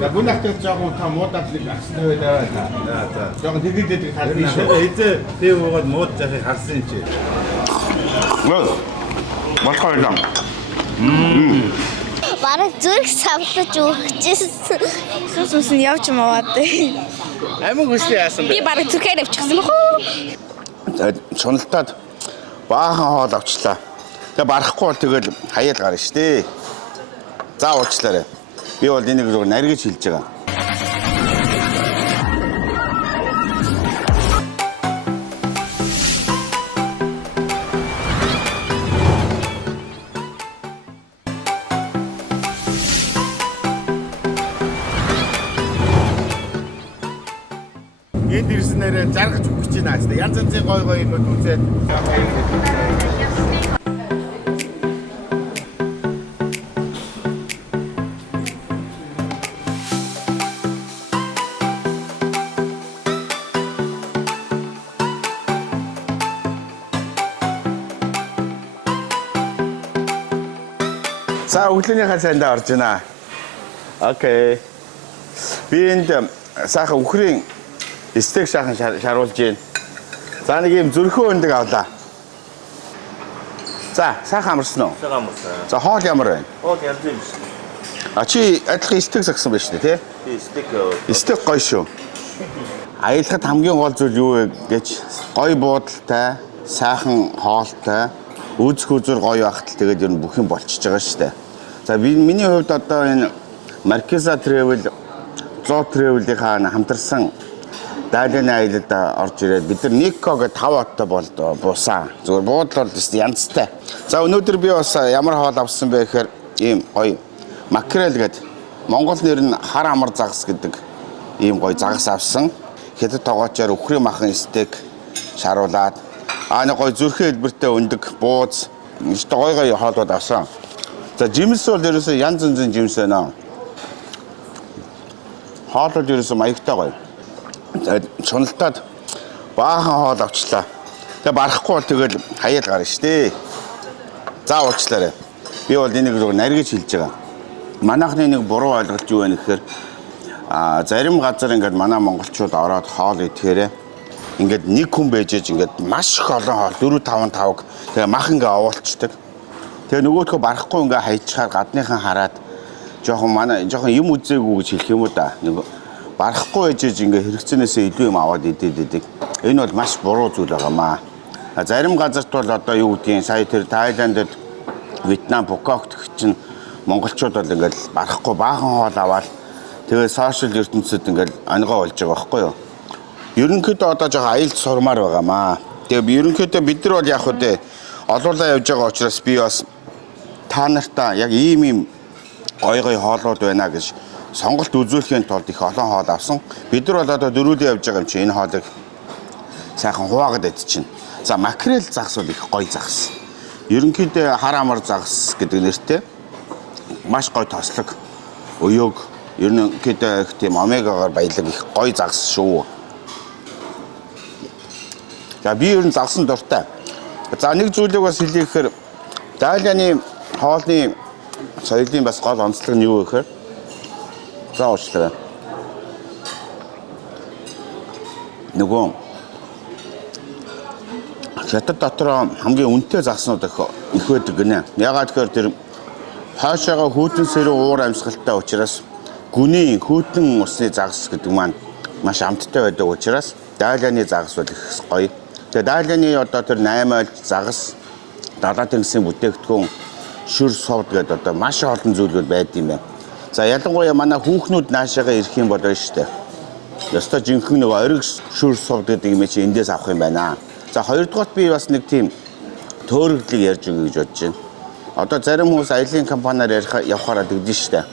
За гүн ахтай жоохон та муудадлыг агстай байлаа та. За. Жоохон тэгэлдээд харах биш үү? Эзээ би уугаад мууд захыг харсан чи. Болохоор юм. Бараг зүрх савлаж өгчээсэн. Сүс нь явж маваад. Амин хүсээ яасан бэ? Би бараг зүрхээр авчихсан баг. Шуналтаад баахан хоол авчлаа. Тэгээ барахгүй бол тэгэл хаяад гарна шүү дээ. За уучлаарай. Би бол энийг зөв наргиж хэлж байгаа. Энд ирсэн нэрээ заргаж өгч байна шүү дээ. Янз янзын гой гой юмуд үзээд. За өглөөнийхөө сайндаа орж байна. Окей. Би энд сайхан үхрийн стейк шахан шаруулж байна. За нэг юм зүрхөө өндөг авлаа. За сайхан амарсан уу? Сайхан амарсан. За хоол ямар байна? Хоол янз юм шиг. Чи адилхан стейк загсан байж тээ, тий? Би стейк Стейк гоё шүү. Аялахад хамгийн гол зүйл юу вэ гэж гоё буудалтай, сайхан хоолтой, үзэх үзүр гоё ахтал тэгээд ер нь бүх юм болчихж байгаа шүү дээ. За миний хувьд одоо энэ Marquesa Travel, Zoo Travel-ийнхаа хамтарсан Дайланы аялалд орж ирээд бид нар Никко гэх 5 оттой буусан. Зүгээр буудлал бол янзтай. За өнөөдөр би бас ямар хоол авсан бэ гэхээр ийм гоё макрел гэдэг Монгол нэр нь хар амар загас гэдэг ийм гоё загас авсан. Хэдэд тоогоочоор үхрийн махан стейк шаруулад нэг гоё зүрхэн хэлбэртэй өндөг бууз гоё гоё хоолууд авсан. За жимс бол ерөөсөө янз янзын жимс байна. Хоол бол ерөөсөө маягтай гоё. За шуналтаад баахан хоол авчлаа. Тэгээ барахгүй бол тэгэл хаяад гарна шүү дээ. За уучлаарай. Би бол энийг зөв наргиж хэлж байгаа. Манайхны нэг буруу ойлголт юу вэ гэхээр зарим газар ингээд манай монголчууд ороод хоол идэхээр ингээд нэг хүн байжээж ингээд маш их олон хоол 4 5 5 тэгээ мах ингээ овоолцдог. Тэгээ нөгөөдхөө барахгүй ингээ хайчаар гадныхан хараад жоохон юм үзээгүй гэж хэлэх юм уу да. Нэг барахгүй ээжээж ингээ хэрэгцээнээсээ илүү юм аваад идэдэг. Энэ бол маш буруу зүйл байгаамаа. Зарим газарт бол одоо юу гэдгийг сая тэр Тайландд, Вьетнам, Бангкокт чинь монголчууд бол ингээл барахгүй баахан хоол аваад тэгээ сошиал ертөнцид ингээл онгоо болж байгаа байхгүй юу. Ерөнхийдөө одоо жоохон аялал сурмаар байгаамаа. Тэгээ ерөнхийдөө бид нар бол яг үдэ олуулаа явж байгаа учраас би бас та нартаа яг ийм гоё гоё хоолууд байна гэж сонголт үзүүлэхийн тулд их олон хоол авсан. Бид нар бол одоо дөрүүлээ явж байгаа юм чи энэ хоолыг сайхан хуваагаад идчихнэ. За макрел загас бол их гоё загас. Ерөнхийдөө хар амар загас гэдэг нэртэй маш гоё тослог, өөөг, ерөнхийдөө их тийм омегагаар баялаг их гоё загас шүү. За би ер нь загсан дуртай. За нэг зүйлийг бас хэлье гэхээр Дайланы хоолны соёлын бас гол онцлог нь юу вэ гэхээр за уучлаарай. Нөгөө хятад дотор хамгийн үнэтэй загснууд их байдаг гинэ. Ягаад гэхээр тэр хаашаага хүйтэн сэрүү уур амьсгалтай учраас гүний хүйтэн усны загас гэдэг маань маш амттай байдаг учраас Дайланы загас бол их гоё. Тэгээ Дайланы одоо тэр 8 загас далаа тэнгисийн бүтээгдэхүүн шүр совд гэдэг одоо маш олон зүйлүүд байд юм байна. За ялангуяа манай хүүхнүүд наашаага ирэх юм болоо штэ. Яста жинхэнэ нөгөө ориг шүр совд гэдэг юм чи эндээс авах юм байна. За хоёрдугаарт би бас нэг тийм төөрөглөг ярьж өгье гэж бодож байна. Одоо зарим хүмүүс аялын компаниар явахаараа дэгдэн штэ.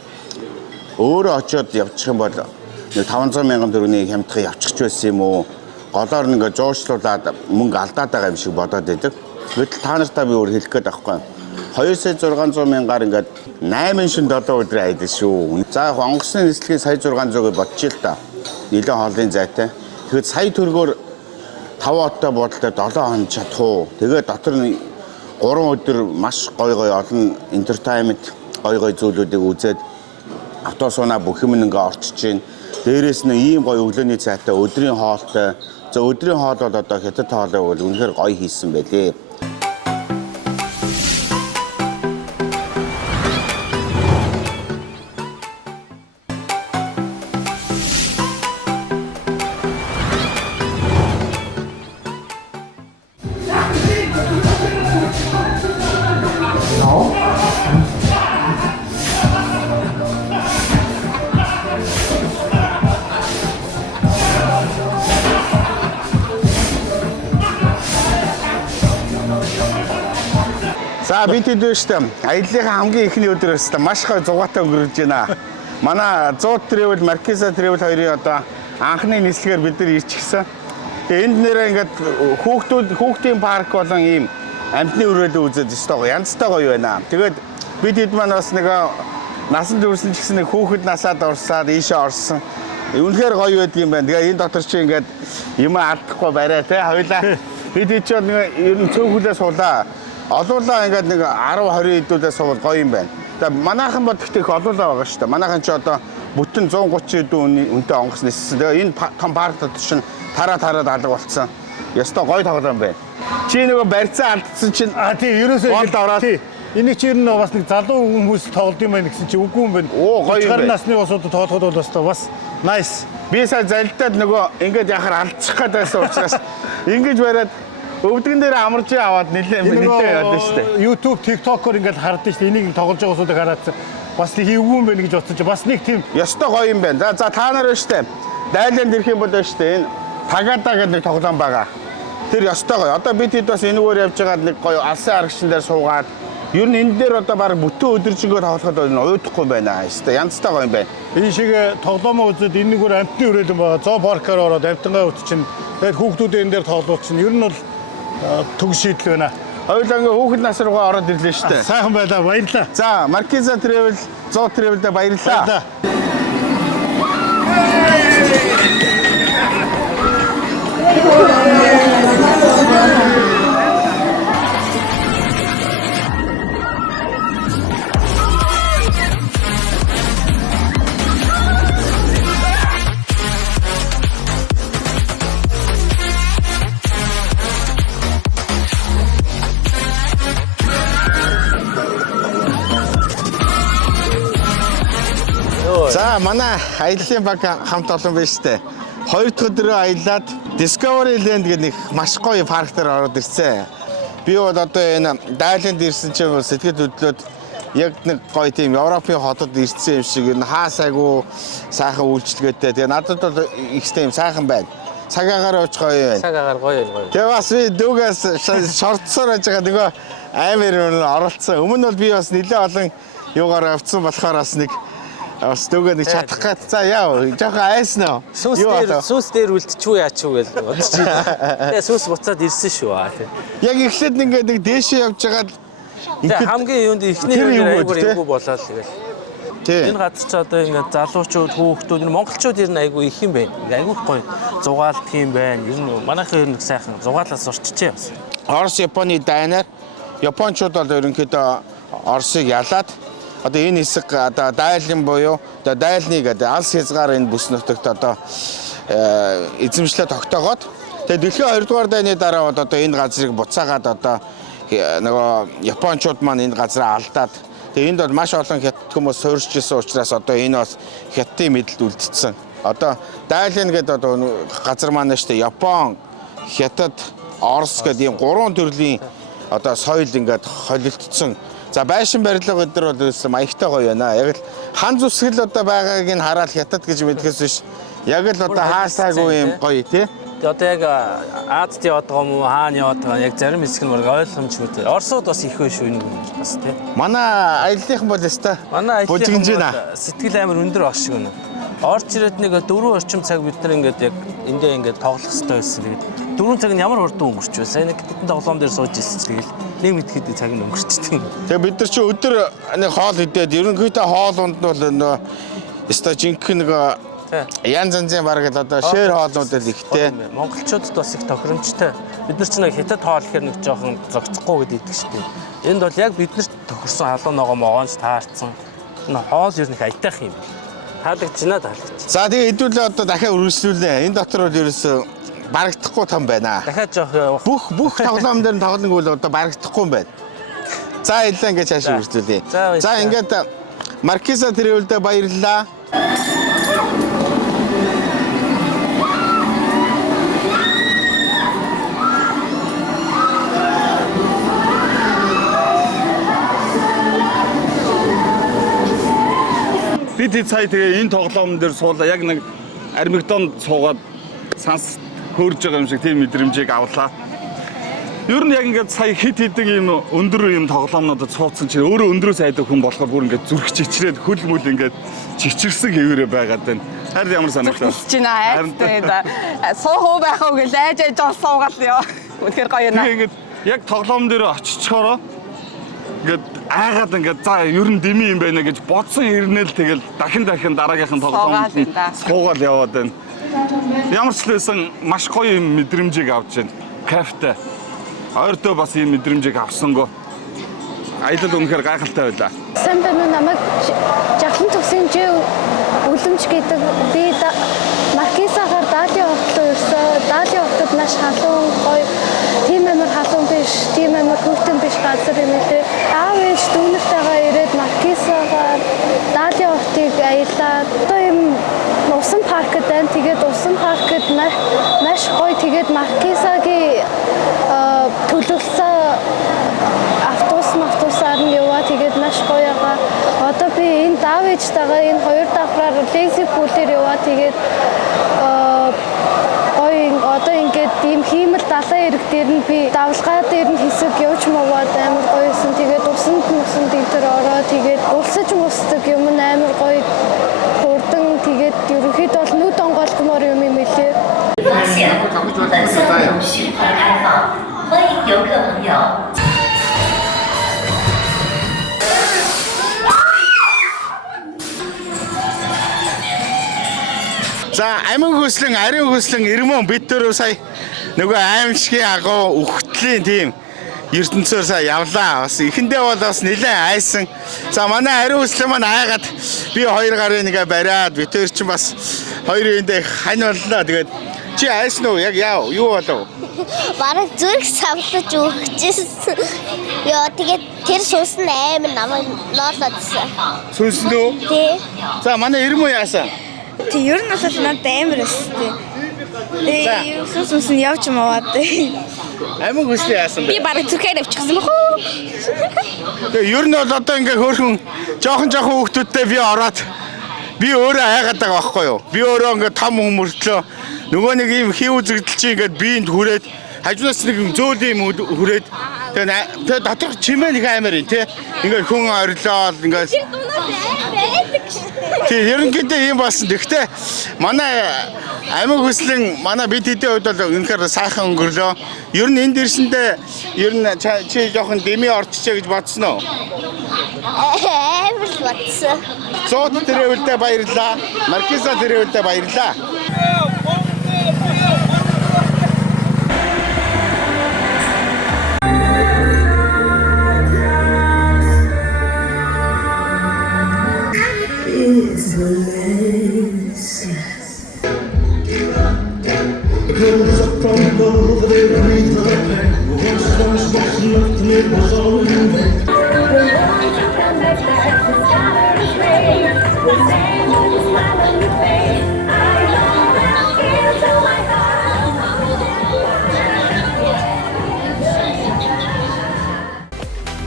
Өөрөө очиод явчих юм бол нэг 500 мянган төгрөгийн хямдхан явчихч байсан юм уу? Голоор нэг жуучлуулаад мөнгө алдаад байгаа юм шиг бодоод байдаг. Гэтэл та нартаа би өөр хэлэх гээд байхгүй. 2,600 мянгаар ингээд 8 шин 7 өдөр айдсан шүү. За яг онгоцны нислэгийн сая 600-ыг бодчих л та. Нилээн хоолын зайтай. Тэгэхэд сая төгрөгөөр 5 оттой бодолтой 7 хон чадах уу? Тэгээд дотор нь 3 өдөр маш гой гой олон entertainment гой гой зүйлүүдийг үзээд автобус унаа бүх юм ингээ орчиж байна. Дээрээс нь ийм гоё өглөөний цайтай өдрийн хоолтой. За өдрийн хоол бол одоо хятад хоолой бол үнэхээр гоё хийсэн байлээ. За бид хэд вэ штэ. Аяллахын хамгийн ихний өдөр өстө маш гоё зугаатай өнгөрүүлж байна. Манай 100 travel Marquesa travel хоёрын одоо анхны нислэгээр бид нар ирчихсэн. Тэгээ энд нэрээ ингээд хүүхдийн парк болон ийм амтны өрөөлөө үзээд өстө янзтай гоё байна. Тэгээд бид хэд маань бас нэг насан туршсан ч гэсэн нэг хүүхэд насаад орсаад ийшээ орсон. Үнэхээр гоё байдаг юм байна. Тэгээ энэ дотор чи ингээд юм алдахгүй барай те хоёлаа. Бид хэд ч нэг ер нь цөөхөлөө суулаа. Олуулаа ингээд нэг 10 20 хэдүүлээ суувал гоё юм байна. Тэгээ манайхан бод гэхдээ их олуулаа байгаа шүү дээ. Манайхан ч одоо бүтэн 130 хэдэн үнэтэй онгоц ниссэн. Тэгээ энэ том парк дотор чинь тараад алга болцсон. Ястаа гоё тоглоом байна. Чи нөгөө барьцаа алдсан чинь тий ерөөсөө болд ороод энийг чи ер нь бас нэг залуу хүмүүс тоглож юм байна гэсэн чи үгүй юм байна. Оо гоё юм байна. Насны усууд тоглоход бол бас nice. Би сая залдаад нөгөө ингээд яхаар алдчих гээд байсан учраас ингэж бариад өвдгөн дээр амарч аваад нэлээ яваад шүү дээ. YouTube, TikTok-оор ингээд хардсан шүү дээ. Энийг тоглож байгаа усуудыг хараад бас нэг хийвгүй юм байна гэж бодсон чи бас нэг тийм ёстой гоё юм байна. За та нар байна шүү дээ. Дайланд ирэх юм бол байна шүү дээ. Энэ Tagada гэдэг нэг тоглоом байгаа. Тэр ёстой гоё. Одоо бид хэд бас энэгээр явж байгаа нэг гоё алсын аргачсан дээр суугаад ер нь энэ дээр одоо баг бүтэн өдөржингөө тоглоход уйдахгүй байна. Ёстой янзтай гоё юм байна. энэ шиг тоглоомоо үзээд энэгээр амтны өрөөлөн байгаа. Зоо паркаар ороод амтангаа үт чинь тэгээд хүүхдүүд энэ дээр тоглох чинь ер нь бол төг шийдэл байна. Хоёулаа ингээ хүүхэд нас руугаа ороод ирлээ шүү дээ. Сайхан байлаа. Баярлалаа. За, Marquesa Travel, Zoo Travel-д баярлалаа. За манай аяллаа баг хамт олон байж тээ. 2 дахь өдрөө аялаад Discovery Land гэдэг нэг маш гоё парк дээр ороод ирсэн. Би бол одоо энэ Дайланд ирсэн чинь сэтгэл хөдлөөд яг нэг гоё тийм Европын хотод ирсэн юм шиг энэ хаасайгу сайхан үйлчлэгээтэй. Тэгээ надад бол их тийм сайхан байна. Цагаагаар ууч гоё байна. Цагаагаар гоё гоё. Тэгээ бас би дүүгээс шортсоор байж байгаа нөгөө амар оролцсон. Өмнө нь бол би бас нэлээд олон юугаар авцсан болохоор бас нэг бас дүүгээ нэг чадах гад. За яа, жоохон айснаа. Сүс дээр үлдчихүү яач юу гэж бодож байна. Тэгээ сүс буцаад ирсэн шүү. Яг эхлээд ингээд нэг дээшээ явж байгаад ингээд хамгийн юунд ихний айгуур болоо л тэгэл. Энэ газар ч одоо ингээд залуучууд, хүүхдүүд, монголчууд ер нь айгүй их юм байна. Айгүй гоё зугаалт юм байна. Ер нь манайхан ер нь сайхан зугаалаас урчжээ бас. Орос, Японы дайнаар Япончууд бол ерөнхийдөө Оросыг ялаад одоо энэ хэсэг одоо дайлан буюу одоо дайлны гэдэг алс хязгаар энэ бүс нутагт одоо эзэмшлээ тогтоогоод тэгээ дэлхийн 2 дугаар дайны дараа бол одоо энэ газрыг буцаагаад одоо нөгөө Япончууд маань энэ газраа алдаад тэгээ энд бол маш олон хятад хүмүүс суурьж ирсэн учраас одоо энэ бас хятадын мэдлэлд үлдсэн. Одоо дайлан гэдэг одоо газар маань шүү дээ Япон, Хятад, Орос гэдэг ийм 3 төрлийн одоо соёл ингээд холилдсон. За байшин барилга өдр бол маягтай гоё байна. Яг л хан зүсгэл одоо байгааг нь хараад хятад гэж мэдхээс биш. Яг л одоо хаасаагүй юм гоё тий. Тэгээ одоо яг Азад яваад байгаа юм уу, хаана яваад байгаа яг зарим хэсэг нь баг ойлгомжгүй. Оросууд бас их байх шүү энэ бас тий. Манай аяллахын бол өстой. Манай аяллахын сэтгэл амар өндөр ах шиг байна. Орж ирээд нэг 4 орчим цаг бид нар ингээд яг эндээ ингээд тоглох хэрэгтэй байсан. Тэгээд 4 цаг нь ямар урдан өнгөрч байсан. Нэг хэдэн тоглоом дээр сууж ирсэн. Тэгэл нэг мэд цаг нь өнгөрчтэй. Тэгээ бид нар чи өдөр нэг хоол идээд ерөнхийдөө хоолунд бол нөө өстой жинхэнэ нэг янз янзын бараг л одоо шэр хоолнууд л ихтэй. Монголчуудад бас их тохиромжтой. Бид нар ч нэг хятад хоол гэхэр нэг жоохон зогцохгүй гэдэг идэг шүү дээ. Энд бол яг бид нарт тохирсон халуун ногоо могоонч таарсан. Хоол ер нь их аятайх юм. Таалагдчихна. За тэгээ хэдүүлээ одоо дахиад үргэлжлүүлнэ. Энэ дотор бол ерөөсөө барагдахгүй том байна. Дахиад жоох явах. Бүх тоглоом дээр нь тоглоно гэвэл одоо барагдахгүй юм байна. За илээ ингээд цааш үргэлжлүүлье. За ингээд Маркиза тэрүүлдэ баярлалаа. Бид сая тэгээ энэ тоглоом дээр суулаа. Яг нэг Армигдонд суугаад санс хөөрж байгаа юм шиг тийм мэдрэмжийг авлаа. Ер нь яг ингээд сая хит хидэг юм өндөр юм тоглоомнуудад суудсан чинь өөрөө өндрөөс айдаг хүн болохоор бүр ингээд зүрх чичрээд хөл мөл ингээд чичирсэн хэвээрээ байгаад байна. Харин ямар санагтай. Чинь айдтай да. Суу байх уу гэж айж жоо суугаад ёо. Үнэхээр гоё юм аа. Тэгээд яг тоглоом дээр очичхороо ингээд айгаад ингээд за ер нь дими юм байна гэж бодсон хэрнээл тэгэл дахин дараагийнхан тоглоомд суугаал яваад байна. Ямар ч лсэн маш гоё юм мэдрэмжийг авч байна. Кайфтай. Ойртоо бас ийм мэдрэмжийг авсангүй. Аялал үнэхээр гайхалтай байлаа. Сайн байна уу намайг жахан төгсөнж үлэмж гэдэг би Маркизагаар даалын хот руу даалын хотод маш халуун гоё тийм амар халуун биш, тийм амар хөөрхөн биш газар юм лээ. Аав ээж дүүнэртэйгээ ирээд Маркизагаар даалын хотыг аялаад одоо юм усан паркд байна. Тэгээд усан паркд маш гоё тэгээд Маркизагийн төлөвлөсөн автобусаар нь яваа тэгээд маш гоё байгаа. Одоо би энэ даав ээжтэйгээ энэ хоёр давхраар лейзи пулээр яваа тэгээд гоё одоо ингээд ийм хиймэл далайн эрэг дээр нь би давлгаа дээр нь хэсэг явж мовоод амар гоёсэн. Тэгээд усанд дээр ороо тэгээд улсаж мусдаг юм амар гоё хурдан тэгээд ерөнхийдөө бол нүд онгойлгомоор юм юм хэлээ. 欢迎游客朋友。 За амин хөслөн, ариун хөслөн ирмэн бид дөрөв сая нөгөө аимшигын агуу үхтлийн тийм ертөнцөөр сая явлаа. Бас эхэндээ бол бас нэлээд айсан. За манай ариун хөслөн маань айгаад би хоёр гарын нэгэ бариад бид төр чинь бас хоёр эндээ хань боллоо. Тэгээд чи айсан уу? Яг яав? Юу болов? Бараг зүрх савлаж өгчээсэн. Яа тэгээд тэр шуусан амар намайг ноолоодсэн. Сүнсэн үү? Тий. За манай ирмэн яасан? Тэг ер нь бол надад амар өстэй. Тэгээ сүнс нь явж маваад. Амин хөслөө яасан бэ? Би бараг зүрхээр авчихсан бохоо. Тэгээ ер нь бол одоо ингээ хөөрхөн жоохон хүүхдүүдтэй би ороод би өөрөө айгаад байгаа байхгүй юу? Би өөрөө ингээ том хүмүүртлөө нөгөө нэг юм хий үзэгдэл чи ингээд биеинд хүрээд хажуунаас нэг зөөл юм хүрээд тэгээ доторх чимээ нэг амар юм тий. Ингээ хүн орилоод ингээ тий ерөнхийдөө юм болсон. Гэхдээ манай амин хөслөн манай бид хэдийн хувьд бол үнэхээр сайхан өнгөрлөө. Ер нь энд ирсэндээ ер нь чи жоохон дэмий орчичээ гэж бодсон уу? Амар бодсон. Зоот тэрэлдэ баярлаа. Маркиза тэрэлдэ баярлаа.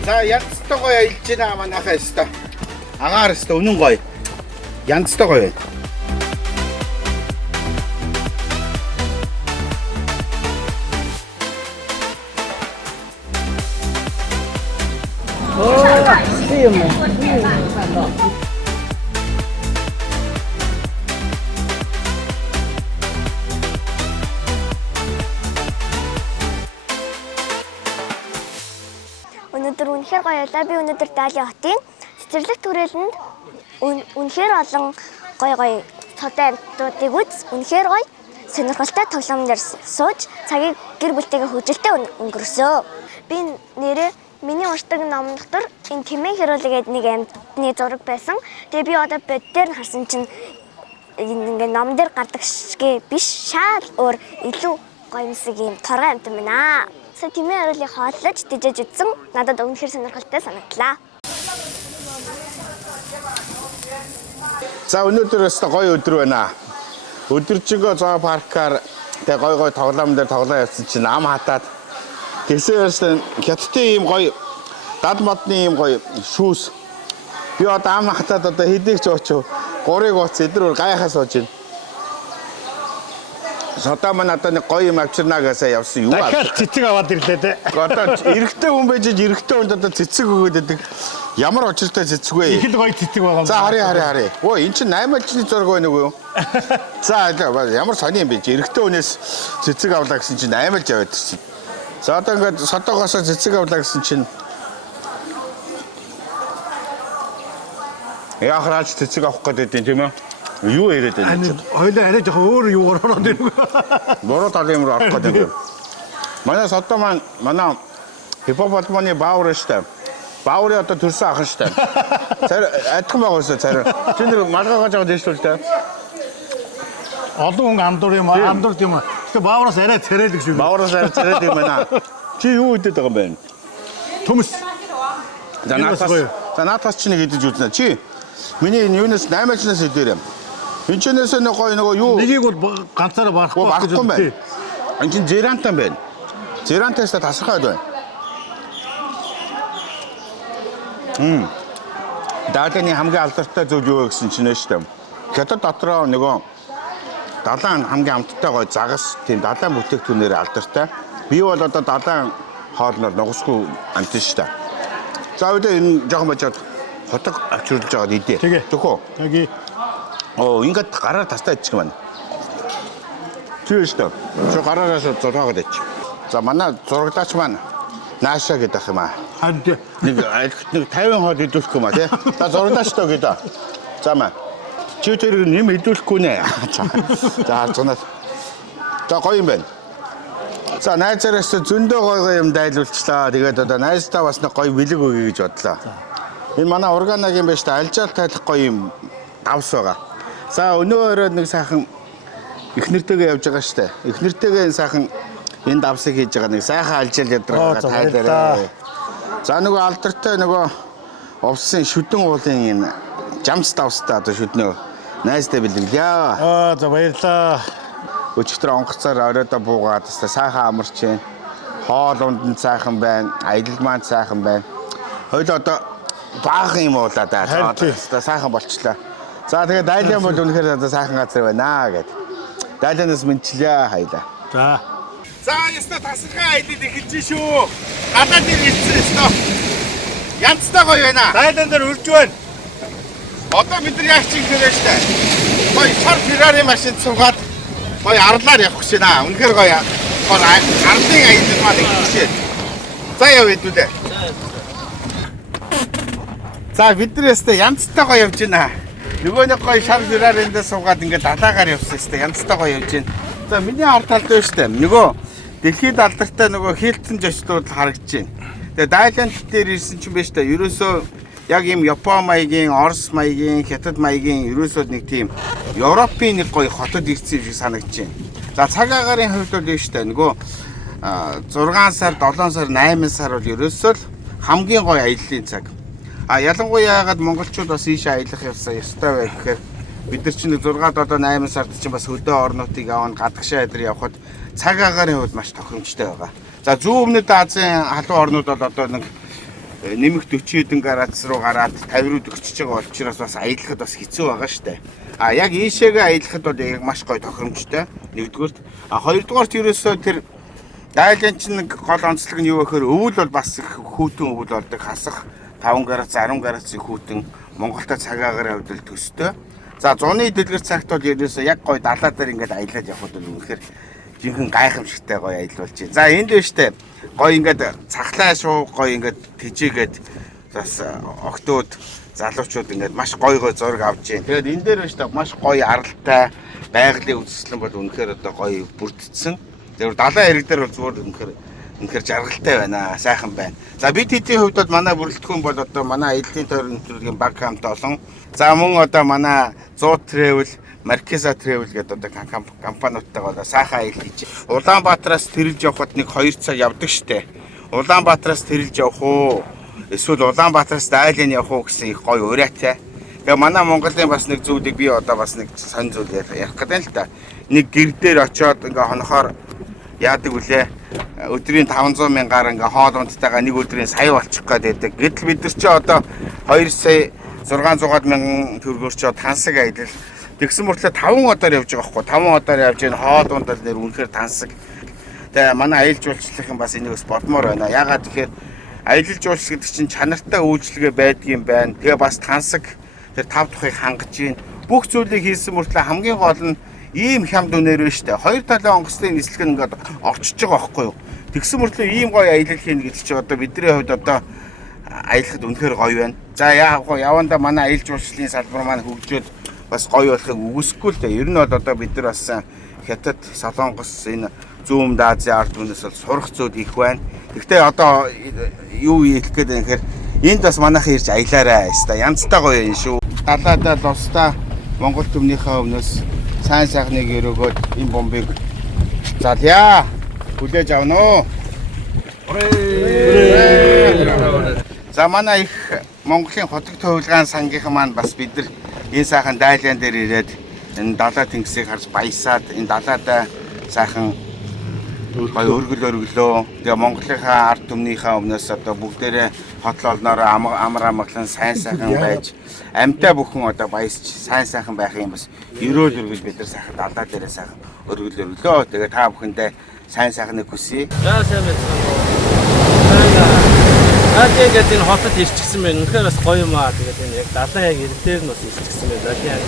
За янзтай гоё аялж байна манайхаа өстө. Агаар өстө үнэн гоё. Янзтай гоё. Өнөөдөр үнэхээр гоё байлаа. Би өнөөдөр даалын хотын цэцэрлэг түрээлэнд үнэхээр олон гоё цодын амьтдуудыг үз. Үнэхээр гоё сонирхолтой тоглоом дээр сууж цагийг гэр бүлтэйгээ хөвжөлтэй өнгөрөөсөө. Би нэрээ миний уншдаг ном дотор энэ Тэмээ хэрүүлгээд нэг амьтны зураг байсан. Тэгээ би одоо бод дээр харсан чинь ингээ ном дээр гардаг шигэ биш шал өөр илүү гоё юмсыг юм торгой амьтан байна. Сая Тэмээ хэрүүлийг хооллож дижээж үзсэн. Надад үнэхээр сонирхолтой санагдлаа. За өнөөдөр өстө гоё өдөр байна. Өдөржингөө зоо паркаар тэг гой тоглоом дээр тоглоо явсан чинь ам хатаад тэгсэн хятадын ийм гоё дад модны ийм гоё шүүс би одоо ам хатаад одоо хэдийх ч очив 3-ыг ууц эдгээр гайхаа сууж байна. Содоо маань одоо нэг гоё юм авчирнаа гэсэн явсан юу аа. Дахиад цэцэг аваад ирлээ те. Одоо эрэгтэй хүн байж эрэгтэй хүнд одоо цэцэг өгөөд байдаг. Ямар очиртай цэцэг вэ? Их л гоё цэцэг байгаа юм. За харъя. Өө эн чинь 8 жилийн зураг байна уу? За ямар сони юм бэ? Эрэгтэй хүнээс цэцэг авлаа гэсэн чинь 8 жил яваад чинь. За одоо ингээд содоогоос цэцэг авлаа гэсэн чинь яахраач цэцэг авах гэдэг тийм ээ. Юу яриад байна чинь? Хоёлаа арай жоохон өөр юугаар ороод ирв. Бороо талын руу орох гэдэг. Манай содоо маань манай хипопотмоны баавар штэ. Бааврын одоо төрсөн ахын штэ. Цар адхан байгуулсан цар. Чи нэр малгайгаж байгаа дэш л тэ. Олон хүн андуур юм андуурд юм. Тэгээ баавраас арай царайлаг шүү. Баавраас арай царайлаг юм байна. Чи юу үдэд байгаа юм бэ? Төмс. За наатас чи нэг идэж үзнэ. Чи миний юунаас 8 жилээс идээр юм. Энд чинээс нэг гоё нөгөө юу нэгийг бол ганцаараа барахгүй юм байна. Энд чин зерантан байна. Зерантаас тасархаад байна. Даатны хамгийн алдартай зүйл юу гэсэн чинь шүү дээ. Хятад дотроо нөгөө далайн хамгийн амттай гоё загас тийм далайн бүтээгдэхүүнээр алдартай. Би бол одоо далайн хоолноор нугасгүй амтсан шүү дээ. За үдэ энэ жоохон бачаад хотог авчруулж байгаа идэ. Зөвхөө. Яги. Оо ингээд гараар тастай ичг маань. Тийш дээ. Чи гараараас зураагаад ич. За манай зурагдлаач маань нааша гэдэг юм аа. Ханд нэг 50 хол идүүлэх юм аа тий. За зурагдлаач тоо гэдэг. За маа. Чи тэр нэм идүүлэхгүй нэ. За харцганаас. За гоё юм байна. За найзаараас зөндөө гоё юм дайлуулчлаа. Тэгээд одоо найзтаа бас нэг гоё бэлэг өгье гэж бодлоо. Энэ манай органагийн байж та альжаал тайлах гоё юм давс байгаа. За өнөө өрөөд нэг сайхан эхнэртэйгээ явж байгаа штэ. Эхнэртэйгээ энэ сайхан энэ давсыг хийж байгаа нэг сайхан альжаал ядраа тайлаарай. За нөгөө алдартай нөгөө овсын шүдэн уулын энэ жамс давстай одоо шүднөө найзтай бэлгэлээ. За баярлаа. Өчигдөр онгоцоор оройдоо буугаад тест сайхан амарч байна. Хоол унданд сайхан байна. Аялал маань сайхан байна. Хоёул одоо баахан юм уулаа да. Тест сайхан болчлаа. За тэгээд дайлан бол үнэхээр одоо сайхан газар байна гэд. Дайланаас мэдчлээ хайлаа. За. За яста тасалгаа аялал эхэлж шүү. Гадаад ирсэн ёстой. Янцтай гоё байна. Дайлан дээр үрж байна. Одоо бид нар яг чинь хэрэг штэ. Гоё шар Феррари машин суугаад гоё арлаар явах гэж байна. Үнэхээр гоё. Арлын аялал маань ихшээ. За яв хэдүүлээ. За бид нар яста янцтай гоё явж байна. Нөгөө нэг гоё шар Ферраринд суугаад ингээд далаагаар явсан штэ. Янцтай гоё явж байна. За миний ард талд байна штэ. Нөгөө дэлхийд алдартай нөгөө Хилтон жочдууд харагдаж байна. Тэгээ Дайланд дээр ирсэн чинь байж та ерөөсөө яг юм Япон маягийн, Орос маягийн, Хятад маягийн ерөөсөө нэг тийм Европын нэг гоё хотод ирсэн шиг санагдаж байна. За цаг агарын хувьд бол биш та нөгөө 6 сар, 7 сар, 8 сар бол ерөөсөө л хамгийн гоё аяллаа цаг. А ялангуяа яагаад монголчууд бас ийшээ аялах явсан ёстой бай гэхээр бид нар чинь 6, 7, 8 сард чинь бас хөдөө орнуудыг аваад гадагшаа эдэр явхад цаг агарын хувьд маш тохиромжтой байгаа. За зүүн өмнөд Азийн халуун орнууд бол одоо нэг нэмэх 40 хэдэн градус руу гараад 50 руу өгчөж байгаа учраас бас аялахад бас хэцүү байгаа штэ. А яг ийшээгээ аялахад бол яг маш гоё тохиромжтой. Нэгдүгээрт, а хоёрдугаарт ерөөсөө тэр Дайлан чинь нэг гол онцлог нь юу гэхээр өвөл бол бас их хүүтэн өвөл болдог хасах 5 градус 10 градусын хүүтэн Монголтой цаг агарын хувьд л төстэй. За зуны дэлгэр цагт бол ерөөсөө яг гоё далаа дээр ингээд аялаад явхад бол үнэхээр жинхэнэ гайхамшигтай гоё аялал болж байна. За энд байна штэ. Гоё ингээд цахлаа шуу гоё ингээд тэжээгээд бас октод залуучууд ингээд маш гоё зураг авч байна. Тэгээд энэ дээр байна штэ маш гоё аралтай байгалийн үзэсгэлэн бол үнэхээр одоо гоё бүрдсэн. Тэр далайн хэрэг дээр бол зүгээр үнэхээр үнэхээр жаргалтай байна. Сайхан байна. За бид хэдийн хувьд бол манай бүрэлдэхүүн бол одоо манай аяллаа тойрон нэвтрүүлгийн баг хамт олон. За мөн одоо манай 100 travel, Marquesa travel гэдэг одоо компаниудтайгаа сайхан аялал хийж. Улаанбаатараас тэрэлж явхад нэг 2 цаг явдаг штэ. Улаанбаатараас тэрэлж явах уу? Эсвэл Улаанбаатараас Дайлын явах уу гэсэн их гоё ураатай. Тэгээ манай Монголын бас нэг зүйлийг би одоо бас нэг сонь зүйл ярих гэдэг л та. Нэг гэр дээр очиод ингээ хонохоор яадаг үлээ. Өдрийн 500 мянгаар ингээ хоол унттайгаа нэг өдрийн сая болчих гээд байдаг. Гэтэл бид нар чи одоо 2 сая 600 мянган төгрөгөөр чи тансаг аялал. Тэгсэн мөртлөө 5 удаар явж байгаа байхгүй. 5 удаар явж гэн хоол унтал нэр үнэхээр тансаг. Тэгээ манай аялал жуулчлалын бас энийг бас бодмоор байна. Яагаад тэгэхээр аялал жуулчлал гэдэг чинь чанартай үйлчлэгээ байдгийн байна. Тэгээ бас тансаг тэр 5 тухыг хангаж гин. Бүх зүйлийг хийсэн мөртлөө хамгийн гол нь ийм хямд үнээр байна шүү дээ. Хоёр талын онгоцны нислэг нь ингээд орчиж байгаа байхгүй юу? Тэгсэн мөртлөө ийм гоё аялал хийнэ гэдэг чинь одоо бидний хувьд одоо аялахад үнэхээр гоё байна. За явандаа манай аялал жуулчлалын салбар маань хөгжөөд бас гоё болохыг үгүйсэхгүй л дээ. Ер нь бол одоо бид нар бас Хятад, Солонгос энэ зүүн Азийн ард түмнээс бол сурах зүйл их байна. Гэхдээ одоо юу хэлэх гээд байна гэхээр энд бас манайхан ирж аялаарай хэвээр янзтай гоё юм шүү. Далаадаа лустаа Монгол төмнийхээ өмнөөс сайн сайхныг өрөөгөөд энэ бомбыг залъя. Хүлээж авна уу? За манай их Монголын хотог төвлгаан сангийнхан маань бас бид нар энэ сайхан Дайлан дээр ирээд энэ далаа тэнгисийг харж баясаад энэ далаадаа сайхан өргөлөө. Тэгээ Монголынхаа ард түмнийхээ өмнөөс одоо бүгдээрээ хотлолноор амар амгалан сайн сайхан байж амьтаа бүхэн одоо баясч сайн сайхан байх юм бас ерөөл өргөл бид нар сайхан далаа дээрээ сайхан өргөлөө. Тэгээ та бүхэндээ сайн сайхныг хүсье. За сайн байна. Тэгээд энэ хотод ирчихсэн байна. Үнэхээр бас гоё юм аа. Тэгээд энэ яг далайн яг ирдээр нь бас ирчихсэн байна. Тэгээд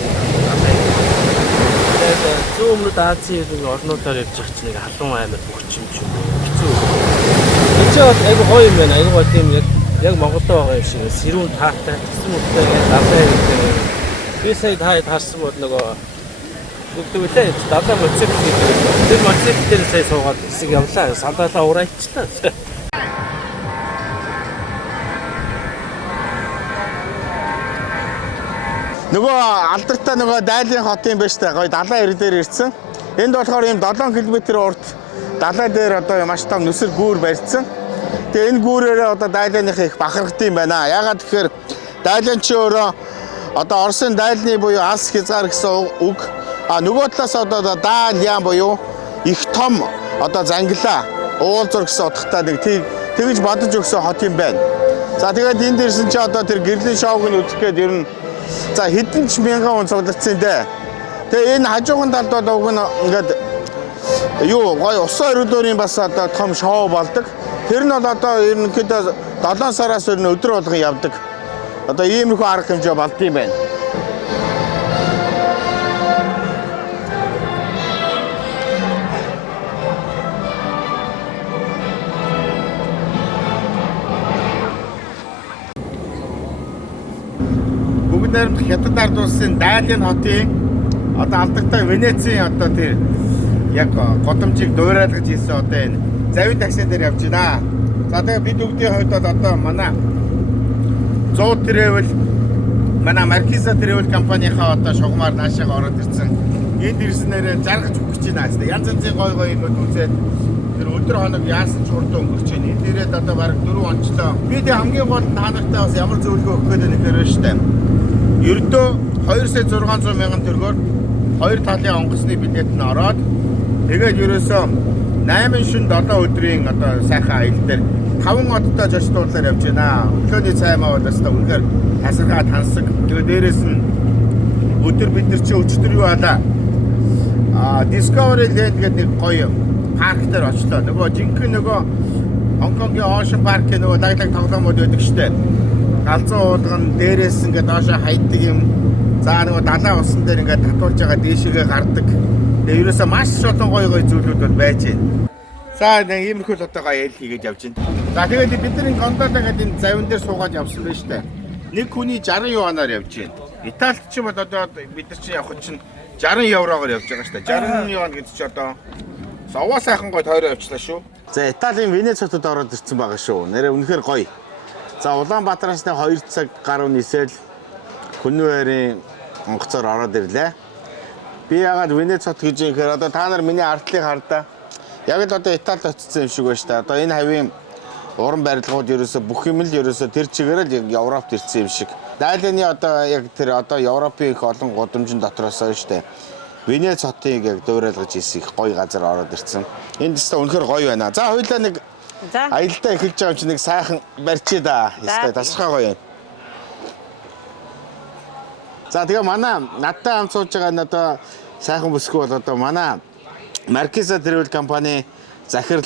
зүүн Азийн орнуудаар явж байгаа чинь нэг халуун аймаг хөгжим ч юм уу. Хэцүү. Энэ ч айгүй гоё юм байна. Айгүй гоё тийм яг Монголд байгаа юм шиг сэрүүн таатай гэсэн үгтэй яг далайн ирдээр. Би сая харсан бол нөгөө бүгдээ далайн мотоцикл гэдэг. Тэр мотоцикл дээр сая суугаад хэсэг явлаа. Сандаалаа ураачихлаа. Нөгөө алдартай нөгөө Дайлын хот юм байна штэ. Гоё далайн ир дээр ирсэн. Энд болохоор ийм 7 км урт далай дээр одоо маш том нүсэр гүүр барьсан. Тэгээ энэ гүүрээрээ одоо Дайланых их бахархд юм байна. Ягаад тэгэхээр Дайлан чи өөрөө одоо Оросын Дайлны буюу алс хязгаар гэсэн үг. Нөгөө талаас одоо Дайлан буюу их том одоо зангилаа уулзур гэсэн утгатай нэг тэгж бодож өгсөн хот юм байна. За тэгээд энд ирсэн чи одоо тэр гэрлийн шоуг нь үзэх гээд ер нь за хэдэн ч мянган хүн цуглардсан дээ. Тэгээ энэ хажуухан талд бол уг нь ингээд юу гоё усан өрөөлөөрийн бас одоо том шоу болдог. Тэр нь бол одоо ерөнхийдөө 7 сараас өдөр болгон явдаг. Одоо иймэрхүү арга хэмжээ болд юм байна. Бүгд Хятад ард улсын Дайлын хотын одоо алдартай Венецийн одоо тэр яг годомжийг дуурайлгаж хийсэн одоо энэ завин таксин дээр явж байна. За тэгээ бид бүгдийн хувьд бол одоо манай 100 travel манай Marquesa travel компанийнхаа одоо шугамар наашаага ороод ирсэн. Энд ирснээрээ жаргаж өгч байна. Янз янзын гой юмуд үзээд тэр өдөр хоног яасан ч хурдан өнгөрч байна. Энд ирээд одоо бараг 4 онцлоо. Би тэг хамгийн гол та нартай бас ямар зөвлөгөө өгөх гээд байна гэхээр шүү дээ. Ердөө 2 сая 600 мянган төгрөгөөр хоёр талын онгоцны билет нь ороод тэгээд ерөөсөө 8 шин 7 өдрийн одоо сайхан аялал дээр 5 одтой жолчлуулаар явж байна. Өглөөний цаймаа бол өстой үнэхээр тасархаа тансаг. Тэгээд дээрээс нь өдөр бид нар чи өчтөр юу алаа. Discovery Land гэдэг нэг гоё парк дээр очлоо. Нөгөө жинхэнэ нөгөө Хонконгийн Ocean Park гэх нөгөө лаглаг тоглоомод байдаг штэ. Галзуу уулган дээрээс ингээд доошоо хайдаг юм. За нөгөө далайн усан дээр ингээд татуулж байгаа дээшээгээ гардаг. Тэгээ ерөөсөө маш олон гоё зүйлүүд бол байж байна. За нэг иймэрхүү л одоо гоё аялал хийгээд явж байна. За тэгээд бид нар энэ гондолоо гэдэг энэ завин дээр суугаад явсан байж таа. Нэг хүний 60 юанаар явж байна. Италид ч бол одоо бид нар чинь явах чинь 60 еврогоор явж байгаа шүү дээ. 60 юан гэдэг чинь одоо Овоо сайхан гой тойроо явчлаа шүү. За Италийн Венец хотод ороод ирсэн байгаа шүү. Нэрээ үнэхээр гоё. За Улаанбаатараас 2 цаг гаруй нисэл Хүнвэрийн онгоцоор ороод ирлээ. Би яагаад Венец хот гэж юм гэхээр одоо та нар миний ардлыг хардаа. Яг л одоо Италид очсон юм шиг байна шүү дээ. Одоо энэ хавийн уран барилгууд ерөөсө бүх юм л ерөөсө тэр чигээр л Европт ирсэн юм шиг. Дайланы одоо яг тэр одоо Европын их олон гудамжин дотроос нь шүү дээ. Венец хотыг яг дуурайлгаж ирсэн их гоё газар ороод ирсэн. Энд тест үнэхээр гоё байна. За хоёулаа нэг аялдаа эхэлж байгаа юм чи нэг сайхан барьчээ да. Ястай тасархай гоё юм. За тэгээ манай надтай хамт сууж байгаа нь одоо сайхан бүсгүй бол одоо манай Marquesa Travel компани захирал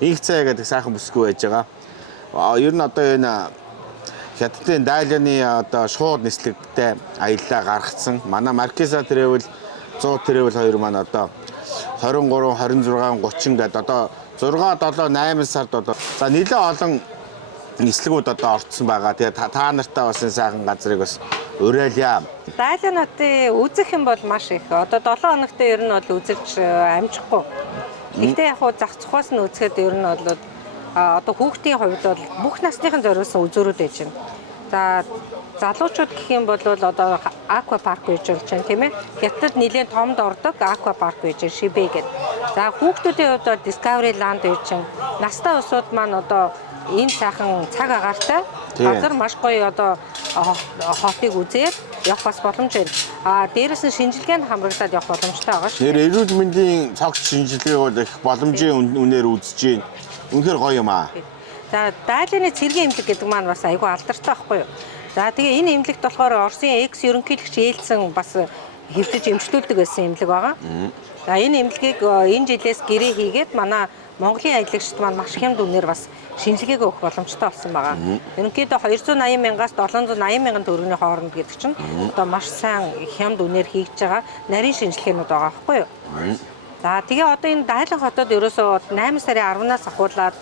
их цай гэдэг сайхан бүсгүй байж байгаа. Ер нь одоо энэ Хятадын Дайланы одоо шууд нислэгтэй аяллаа гаргацсан. Манай Marquesa Travel 100 Travel 2 маань одоо 23, 26, 30 гэдэг одоо 6, 7, 8 сард одоо за нэлээд олон нислэгүүд одоо орцсон байгаа. Тэгээ та нартай бас энэ сайхан газрыг бас уриалъя. Дайлан хотыг үзэх юм бол маш их. Одоо 7 хоногт ер нь бол үзэж амжихгүй. Гэхдээ яг хуу зах цухаас нь үзэхэд ер нь бол одоо хүүхдийн хувьд бол бүх насныхан зориулсан үзүүрүүд байж байна. За залуучууд гэх юм бол одоо аква парк байж болж байна тийм ээ. Хятад нэлээд томд ордог аква парк байж байна Шибэ гэдэг. За хүүхдүүдийн хувьд бол Discovery Land байж байна. Настай усуд маань одоо ийм сайхан цаг агаартай газар маш гоё одоо хотыг үзээд явах бас боломж байна. Дээрээс нь шинжилгээнд хамрагдаад явах боломжтой байгаа шүү. Тэр эрүүл мэндийн цогц шинжилгээ бол их боломжийн үнээр үзэж байна. Үнэхээр гоё юм аа. За Дайланы цэргийн эмнэлэг гэдэг маань бас айгүй алдартай байхгүй юу? За тэгээ энэ эмнэлэгт болохоор Оросын экс ерөнхийлөгч Ельцин бас хэвтэж эмчлүүлдэг байсан эмнэлэг байгаа. За энэ эмнэлгийг энэ жилээс гэрээ хийгээд манай Монголын аялагчид маань маш хямд үнээр бас шинжилгээг өгөх боломжтой болсон байгаа. Ерөнхийдөө 280 мянгаас 780 мянган төгрөгийн хооронд гэдэг чинь одоо маш сайн хямд үнээр хийж байгаа нарийн шинжилгээнүүд байгаа байхгүй юу? За тэгээ одоо энэ Дайлан хотод ерөөсөө 8 сарын 10-наас ахуулаад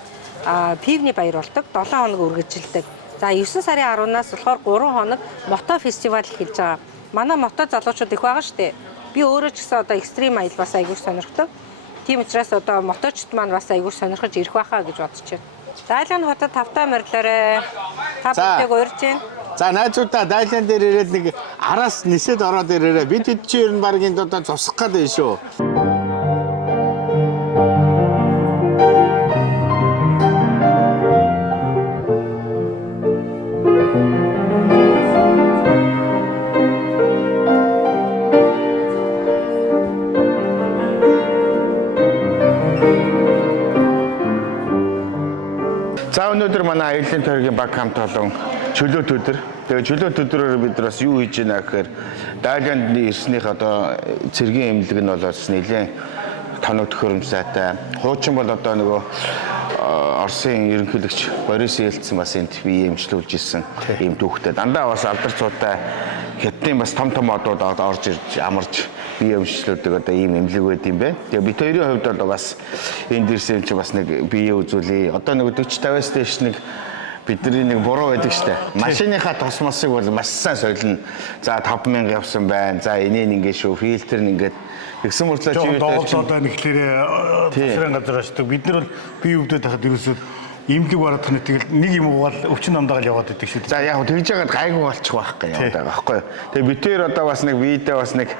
пивний баяр болдог 7 хоног үргэлжилдэг. За 9 сарын 10-наас болохоор 3 хоног мото фестивал эхэлж байгаа. Манай мото залуучууд их байгаа шүү дээ. Би өөрөө ч гэсэн одоо экстрим аял бас аягүй сонирхдаг. Тийм учраас одоо моточд маань бас аягүй сонирхож ирэх байхаа гэж бодож байна. Дайлан хотод тавтай морилоорой. Та бүдгийг уурж байна. За найзуудаа Дайлан дээр ирээд нэг араас нисээд ороод ирээрээ. Бид хэд чи ер нь баг энд одоо зовсох гээд байна шүү. За өнөөдөр манай аялын тойргийн баг хамт олон чөлөөт өдөр. Тэгээ чөлөөт өдрөөр бид бас юу хийж байна гэхээр Дайланд ирснийх одоо цэргийн эмнэлэг нь бол бас нэлээд тоног төхөөрөмжтэй. Хуучин бол одоо нөгөө Оросын ерөнхийлөгч Борис Ельцин бас энд бие эмчлүүлж ирсэн ийм дүүхтэй. Дандаа бас алдар цуутай Хятадын бас том одууд орж ирж амарч бие эмчлүүлдэг одоо ийм эмнэлэг байд юм бэ. Тэгээ бид хоёрын хувьд бол бас энд ирсэн чи бас нэг бие үзүүлээ. Одоо нэг 40-50-аас дээш нэг бидний нэг буруу байдаг штэ. Машиныхаа тосмосыг бол маш сайн солино. За 5000 явсан байна. За энэ ингэ шүү. Фильтр нь ингээд тэгсэн мөртлөө чи доолдоо нэхлээрээ тасрын газар очдог. Бид нар бол бие өвдөд тахад ерөөсөө имлэг барах нь тэгэл нэг юм угаал өвчин намдаагаал яваад байдаг шүү дээ. За яг тэгж яагаад гайгүй болчих байх гэж яваад байгаа байхгүй юу. Тэгээ бид тэр одоо бас нэг видео бас нэг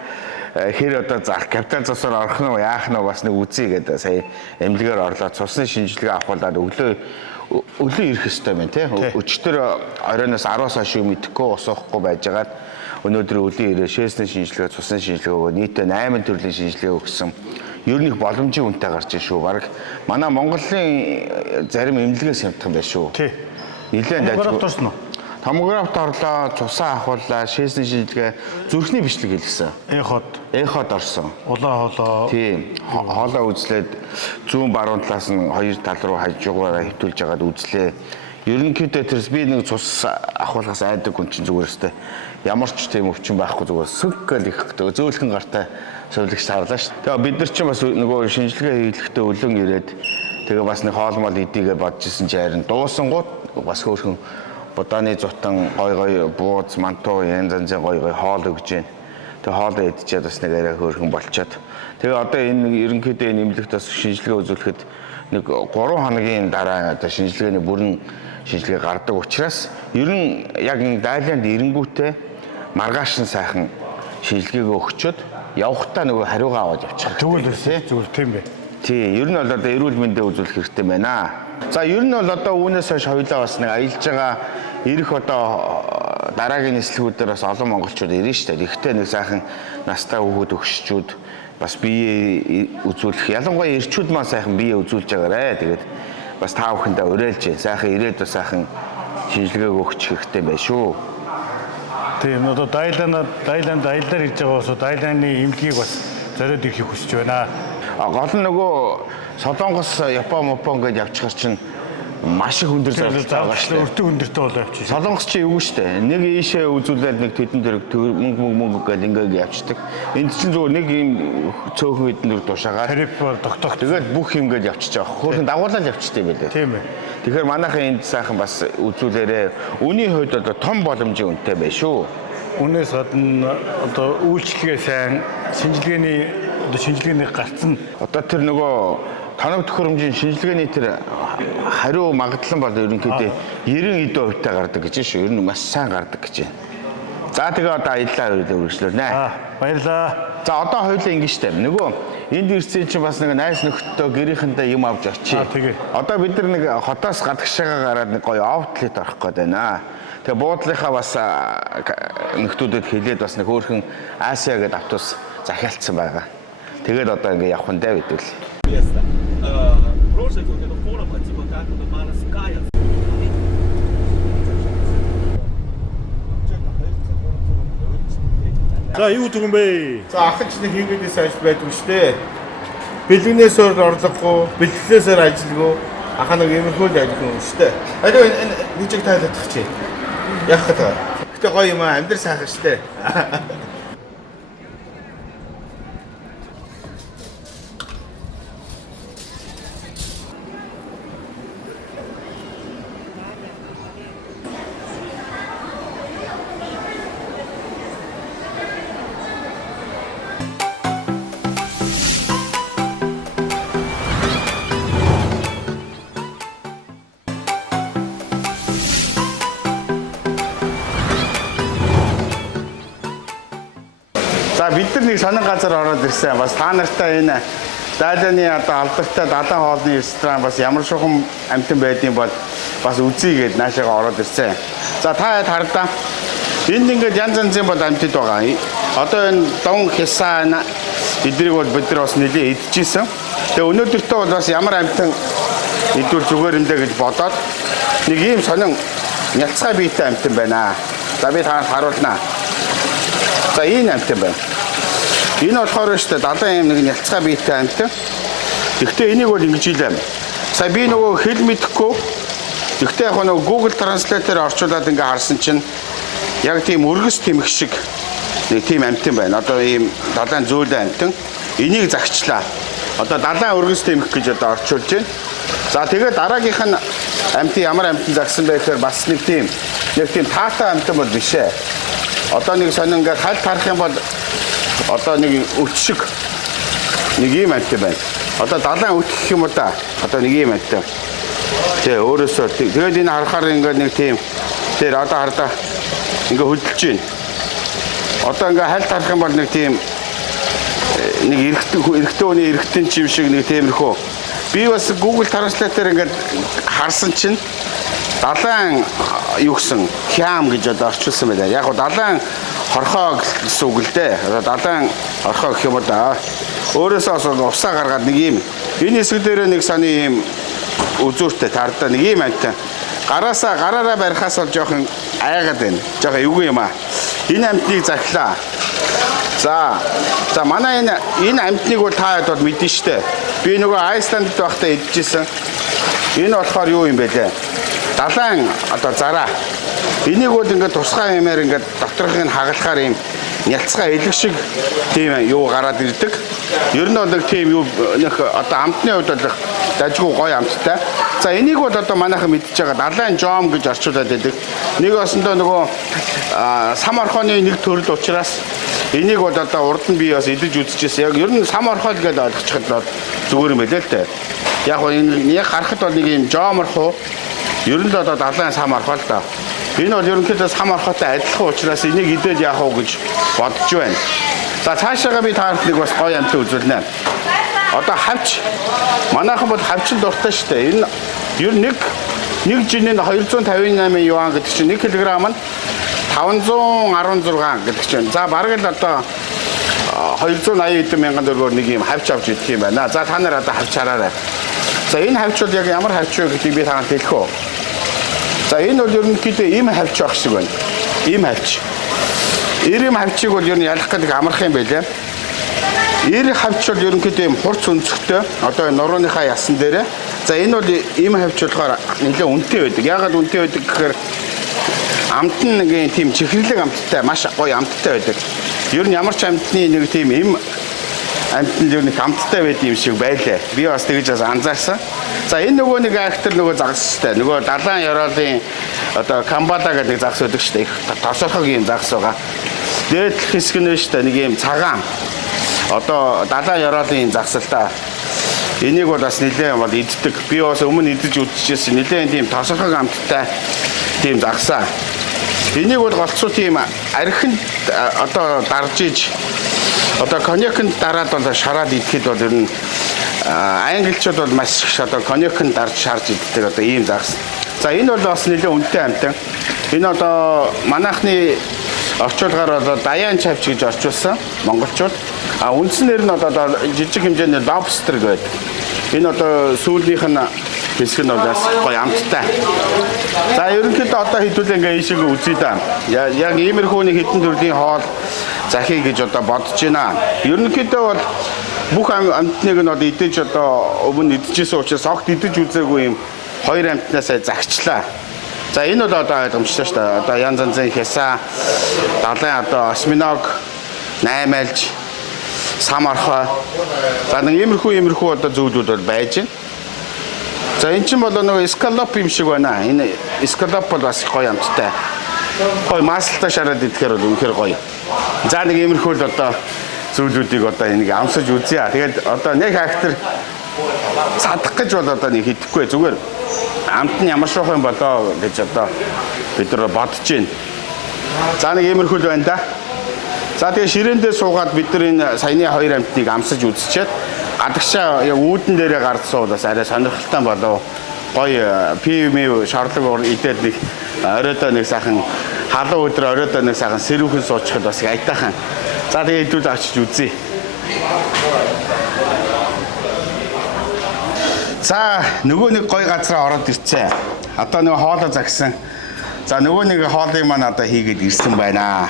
хэр одоо зах капитал цусаар орох нь яах нь бас нэг үзье гэдэг сая эмнэлгээр орлоо цусны шинжилгээ авахулаад өглөө ирэх ёстой байна тий. Өчтөр оройноос 10-аас хойш юм идэхгүй усахгүй байжгаад өнөөдөр өглөө ирээ шээсний шинжилгээ цусны шинжилгээ өгөө нийтээ 8 төрлийн шинжилгээ өгсөн. Ер нь их боломжийн үнэтэй гарч ийн шүү. Бараг манай Монголын зарим эмнэлгээс хямдхан байна шүү. Тий. Нилээн дайгуулсан уу? Томографт орлоо, цусаа авахулаа, шээсний шинжилгээ, зүрхний бичлэг хийлгэсэн. Эход орсон. Улаан хоолоо. Тийм. Хоолоо үзлээд зүүн баруун талаас нь хоёр тал руу хажуугаараа хөвтүүлж агаад үзлээ. Ерөнхийдөө тэрс би нэг цус авахулаас айдаг хүн чинь зүгээр өстэй. Ямар ч тийм өвчин байхгүй зүгээр сүггээл их гэдэг. Зөөлхөн гартай сувлагч тарлаа шүү. Тэгээ бид нар чинь бас нөгөө шинжилгээ хийлгэхдээ өлөн ирээд тэгээ бас нэг хоолмол идийгээ бодож исэн чи харин дуусангууд бас хөөрхөн будааны зутан гой бууз мантуу янз янзын гой хоол өгж гин. Тэгээ хоолоо идчихээд бас нэг арай хөөрхөн болчоод. Тэгээ одоо энэ ерөнхийдөө энэ имлэгт бас шинжилгээ үзүүлэхэд нэг 3 хоногийн дараа одоо шинжилгээний бүрэн шинжилгээ гардаг учраас ер нь яг энэ Дайланд ирэнгүүтээ маргааш нь сайхан шинжилгээгээ өгчөөд явхдаа нөгөө хариугаа аваад явчих. Тэгвэл зүгээр тийм бай. Тий, ер нь бол одоо эрүүл мэндэ үзүүлэх хэрэгтэй байна. За ер нь бол одоо үүнээс хойш хоёлаа бас нэг аялж байгаа ирэх одоо дараагийн нислэгүүдээр бас олон монголчууд ирнэ шүү дээ. Ихтэй нэг сайхан настай хүүхэд өгшчүүд бас бие үзүүлэх. Ялангуяа ирчүүд маань сайхан бие үзүүлж байгаарэ. Тэгээд бас та бүхэндээ уриалж сайхан ирээд бас сайхан шинжилгээг өгч хэрэгтэй байх шүү. Тийм одоо Дайланд аяллаар ирж байгаа бас Дайланы имлэгийг бас зориод ирэхийг хүсэж байна. Гол нь нөгөө Солонгос, Япон гэж явчихар чинь маш их өндөр зарцтай байгаа шүү дээ. Өртөг өндөртэй болоо явчих. Солонгос чи юу шүү дээ. Нэг ийшээ үзүүлээд нэг тэдэн дэрэг мөнгө гэдэг ингээд явчихдаг. Энд чинь зөвхөн нэг ийм цөөхөн эдэн дэрэг тушаагаад тариф тогтоох. Тэгээд бүх юм ингээд явчихж байгаа. Хөөрхөн дагуулаад явчихдаг байлээ. Тийм ээ. Тэгэхээр манайхан энд сайхан бас үзүүлээрээ үний хувьд одоо том боломжийн үнэтэй байна шүү. Үнээс гадна одоо үйлчлэгээ сайн шинжилгээний гарцсан. Одоо тэр нөгөө тоног төхөөрөмжийн шинжилгээний тэр хариу магадлан бол ерөнхийдөө 90% гардаг гэж шүү. Ер нь маш сайн гардаг гэж байна. За тэгээ одоо аяллаа үргэлжлүүлнэ. Баярлаа. За одоо хоёулаа ингэ штэ. Нөгөө энд ирсэн чинь бас нэг найс нөхдөд гэрийнхэнтэй юм авч очие. Одоо бид нар нэг хотоос гадагшаага гараад нэг гоё аутлет орох гээд байна. Тэгээ буудлынхаа бас нөхдүүдэд хэлээд бас нэг хөөрхөн Асиа гэдэг автобус захиалцсан байгаа. Тэгээд одоо ингэ явах нь даа гэдэг л. За юу түгэн бэ? За ахын ч нэг хийгээдээс ажил байдгүй шүү дээ. Бэлгнээсээр орлогогүй, бэлтгэлээсээр ажилгүй. Ахаа нэг иймэрхүү л ажил юм шүү дээ. Аливаа энэ нэг жиг тайлбарлах чи. Яг хата. Гэтэ гоё юм аа, амьдрал сайхан шүү дээ. За бид нар нэг сонин газар ороод ирсэн. Бас та нартай энэ Дайланы одоо алдартай далайн хоолны ресторан бас ямар шугам амтан байдığım бол бас үзье гээд наашаага ороод ирсэн. За та хардаа энд ингээд янз янзын бол амтд байгаа. Одоо энэ дон хясаана эдрийг бол бид нар бас нэлээ идчихсэн. Тэгээ өнөөдөртөө бол бас ямар амтан идвэл зүгээр юм даа гэж бодоод нэг ийм сонин нялцгай биетэй амтан байна. За би танаас харуулнаа. За энэ амтан байна. Энэ болохоор шүү дээ далайн юм нэг нялцгай биетэй амтан. Гэхдээ энийг бол ингэж хийлээ. Сая би нөгөө хэл мэдэхгүй. Гэхдээ яг нөгөө Google Translate-ээр орчуулад ингээ харсан чинь яг тийм өргөс тэмх шиг нэг тийм амтан байна. Одоо ийм далайн зөөлөн амтан. Энийг загчлаа. Одоо далайн өргөс тэмх гэж одоо орчуулж байна. За тэгээд дараагийнх нь амтан ямар амтан загсан бэ гэхээр бас нэг тийм таатай амтан бол биш ээ. Одоо нэг сонин ингээд хальт харах юм бол одоо нэг өт шиг нэг юм амтан байна. Одоо далайн өт гэх юм уу да. Одоо нэг юм амтан. Тэгээ өөрөөсөө тэгээд энэ харахаар ингээд нэг тийм тэр одоо хардаа ингээд хөдөлж байна. Одоо ингээд хальт харах юм бол нэг тийм нэг эрэгтэй эрэгтэн чим шиг нэг тиймэрхүү. Би бас Google Translate-ээр ингээд харсан чинь далайн юу гэсэн хям гэж одоо орчуулсан байлаа. Яг гоо далайн хорхоо гэсэн үг л дээ. Далайн хорхоо гэх юм уу да. Өөрөөсөө усаа гаргаад нэг юм. Энэ хэсэг дээр нэг сони юм үзүүртэй тардаа нэг юм амтан. Гараараа барихаас бол жоохон айгаад байна. Жоохон эвгүй юм аа. Энэ амтныг захлаа. За манай энэ амтныг бол та хэд бол мэдэн штэ. Би нөгөө Айсландд байхдаа идчихсэн. Энэ болохоор юу юм бэ лээ? Далайн одоо зараа. Энийг бол ингээд тусгай юмээр ингээд доторхыг нь хагалахаар юм нялцгай элэг шиг тийм юу гараад ирдэг. Ер нь бол нэг тийм юу нэг одоо амтны хувьд бол дажгүй гоё амттай. За энийг бол одоо манайхан мэдчихэж байгаа далайн жом гэж орчуулад байдаг. Нэг осондоо нөгөө сам орхооны нэг төрөл учраас Энийг бол одоо урд нь би бас идэж үзчихсэн. Яг ер нь сам орхол гэдээ ойлгочиход бол зүгээр юм байлээ л дээ. Яг гоо энэ яг харахад бол нэг юм жооморхоо ер нь л одоо далайн сам орхоо л да. Энэ бол ерөнхийдөө сам орхоотой адилхан учраас энийг идээд яах вэ гэж бодож байна. За цаашаага би таард нэг бас гоё амт үзүүлнэ. Одоо хавч манайхан бол хавчин дуртай шүү дээ. Энэ ер нь нэг жинэнд 258 юан гэдэг чинь 1 кг нь 516 гэдэг чинь. За бараг л одоо 280 мянган төгрөгөөр нэг юм хавч авч идэх юм байна. За та нар одоо хавч хараарай. За энэ хавч бол яг ямар хавч вэ гэдгийг би танад хэлэх үү. За энэ бол ерөнхийдөө им хавч байх шиг байна. Им хавч. Ирим хавчийг бол ер нь ялах гэдэг амарх юм байлээ. Ир хавч бол ерөнхийдөө юм хурц өнцгтэй. Одоо нурууныхаа ясан дээрээ. За энэ бол им хавч болохоор нэлээд үнэтэй байдаг. Яагаад үнэтэй байдаг гэхээр амт нь нэг тийм чихэрлэг амттай, маш гоё амттай байдаг. Ер нь ямар ч амтны нэг тийм им амт нь ер нь амттай байдаг юм шиг байлаа. Би бас тэгж бас анзаарсан. За энэ нөгөө нэг актер нөгөө загас штэ. Нөгөө далайн ёроолын одоо камбала гэдэг загас өгдөг штэ. Их тосорхог юм загас байгаа. Дээд хэсэг нь штэ нэг юм цагаан. Одоо далайн ёроолын загас л та. Энийг бол бас нэлээд бол иддэг. Би бас өмнө идэж үзчихсэн. Нэлээд тийм тосорхог амттай тийм загсаа. Энийг бол голцоо тийм архинд одоо дарж иж одоо коньякнд дараад бол шараад идэхэд бол ер нь англичууд бол маш их одоо коньякнд дарж шарж иддэг одоо ийм загс. За энэ бол бас нэлээд үнэтэй амтан. Энэ одоо манайхны орчуулгаар бол даяан чавч гэж орчуулсан монголчууд. А үндснээр нь одоо жижиг хэмжээний lobster гэдэг. Энэ одоо сүүлийнх нь хэсэг нь бол бас гоё амттай. За ерөнхийдөө одоо хэдүүлээ ингээ ийшээ үзье да. Яг иймэрхүү нэг хэдэн төрлийн хоол захий гэж одоо бодож байна. Ерөнхийдөө бол бүх амтныг нь одоо идэж одоо өмнө идчихсэн учраас огт идэж үзээгүй юм хоёр амтнаасаа загчлаа. За энэ бол одоо ойлгомжтой шүү дээ. Одоо янз янзын хясаа, далайн одоо осьминог, наймайлж, сам орхой. За нэг иймэрхүү одоо зүйлүүд бол байж байна. За эн чинь бол нөгөө скалоп юм шиг байна. Энэ скалоп бол бас гоё амттай. Гоё маслтай шараад идэхээр бол үнэхээр гоё. За нэг иймэрхүү л одоо зүйлүүдийг одоо энийг амсаж үзье. Тэгээд одоо нэг актер садах гэж бол одоо нэг хийхгүй зүгээр амт нь ямар шоох юм болоо гэж одоо бид нар бодож байна. За нэг иймэрхүү л байна да. За тэгээ ширээндээ суугаад бид нар энэ саяны хоёр амтныг амсаж үзчихэд гадагшаа яг үүдэн дээрээ гард суулаас арай сонирхолтой болов. Гоё пив шорлог идээд нэг оройдоо нэг сайхан халуун өдөр оройдоо нэг сайхан сэрүүхэн суучихад бас айтайхан. За тэгээ хэдүүл очиж үзье. За нөгөө нэг гоё газараа ороод ирцээ. Одоо нөгөө хоолоо загсан. За нөгөө нэг хоолыг маань одоо хийгээд ирсэн байна.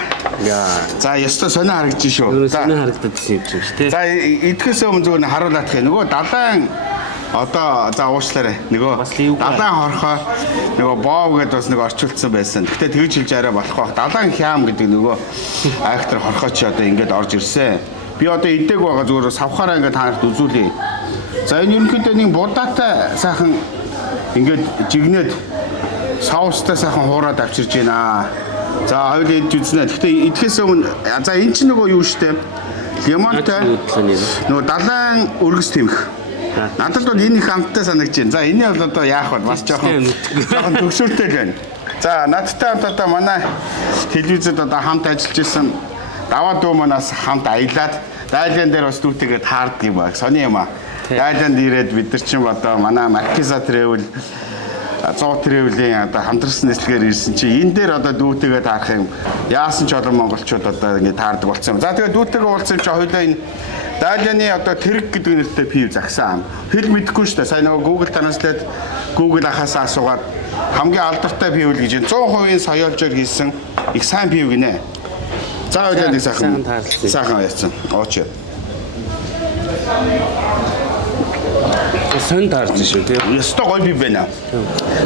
За ёстой сонио харагдаж шүү. Сонио харагдаж юм чинь тий. За идэхээс өмнө зүгээр харуулах гэх нөгөө далайн одоо за уучлаарай. Нөгөө далайн хорхоо нөгөө боов гэдээ бас нэг орчуулсан байсан. Гэтэ тэгж хэлж арай болох байх. Далайн хям гэдэг нөгөө актер хорхоо чи одоо ингээд орж ирсэн. Би одоо идээг байгаа зүгээр савхаараа ингээд танарт үзүүлье. За энэ ерөнхийдөө нэг будаатай сайхан ингээд жигнээд соустай сайхан хуураад авчирж байна. За хоёул идэж үзнэ. Гэхдээ идэхээс өмнө за эн чинь нөгөө юу штэ? Лимонтой нөгөө далайн өргөс тэмх. Надад бол энэ их амттай санагдаж байна. За энэ бол одоо яах вэ? Бас жоохон төгшөлтэй байна. За надтай хамт одоо манай телевизэд одоо хамт ажиллаж исэн даваа дүү манаас хамт аялаад дайлан дээр бас дүүтэйгээ таардаг юм баг. Сони юм аа. Дайланд ирээд бид нар чинь одоо манай Marquesa Travel 100 travel-ийн одоо хамтарсан нэслэгээр ирсэн чи энэ дээр одоо дүүтэйгээ таарах юм. Яасан ч олон монголчууд одоо ингэ таардаг болсон юм. За тэгээд дүүтэйгээ уулзсан чи хоёулаа энэ Дайланы одоо тэрэг гэдэг нэртэй пив загсан. Хэл мэдэхгүй шүү дээ. Сайн нөгөө Google Translate Google ахаасаа асуугаад хамгийн алдартай пив л гэж 100% соёолжоор хийсэн их сайн пив гинэ. За хоёулаа нэг сайхан яцсан. Ооч. Сон таарч шүү тий. Ёстой гоё бив байна.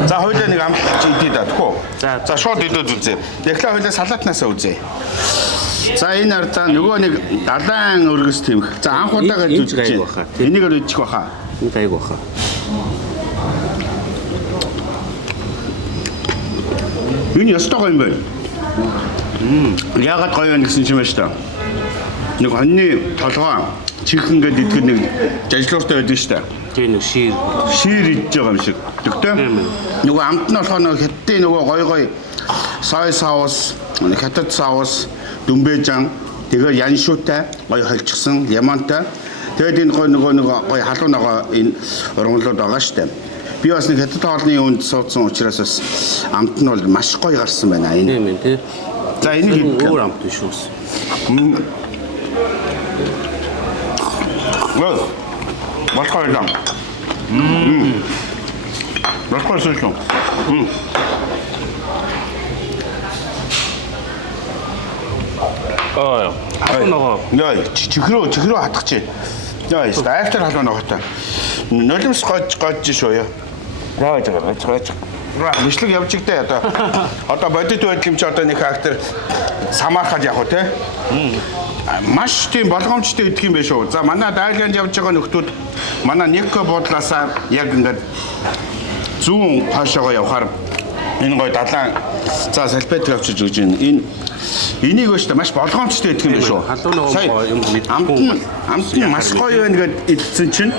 За хоёулаа нэг амтч идээд адгүй. За шууд идээд үзье. Тэгэхлээр хоёулаа салаатнаасаа үзье. За энэ ардаа нөгөө нэг далайн өргөс тэмх. За анх удаа гэж үзэж байна. Энийг л идчих баха. Энэ гайг баха. Энэ ёстой гоё юм байна. Яагаад гоё вэ гэсэн юм байна шүү дээ. Нэг хоньны толгой чихэн гэдэг идэх нэг жажлууртай байдаг шүү дээ. Тэгээ нэг шир идж байгаа юм шиг. Тэгтээ нөгөө амт нь болохоор нөгөө хятадын нөгөө гой сой соус, хятад соус, дүмбэжан, тэгээ яншуутай, гой холчихсан, лимонтой. Тэгээд энэ нөгөө гой халуун нөгөө энэ ургамлууд байгаа шүү дээ. Би бас нэг хятад хоолны үнд суудсан учраас бас амт нь бол маш гоё гарсан байна энэ. Тийм ээ тий. За энийг өөр амт биш үс. Большой лам. Большой сушон. Халуун Яа, чихрөө хатгач. Яа, стайфтер халуун ногоотой. Нулимс гож шүү яа. Гож. Бичлэг явж игдээ одоо. Одоо бодит байдал юм чи одоо нэг актер самаархад явах уу те? Маш тийм болгоомжтой идэх юм биш үү? За манай Дайланд явж байгаа нөхдүүд манай Нико бодлаасаа яг ингээд зүүн хаашаага явахаар энэ гой далайн за салбет авчиж өгч байна. Энийг өштэй маш болгоомжтой идэх юм биш үү? Амт нь маш гоё байна гэд идсэн чинь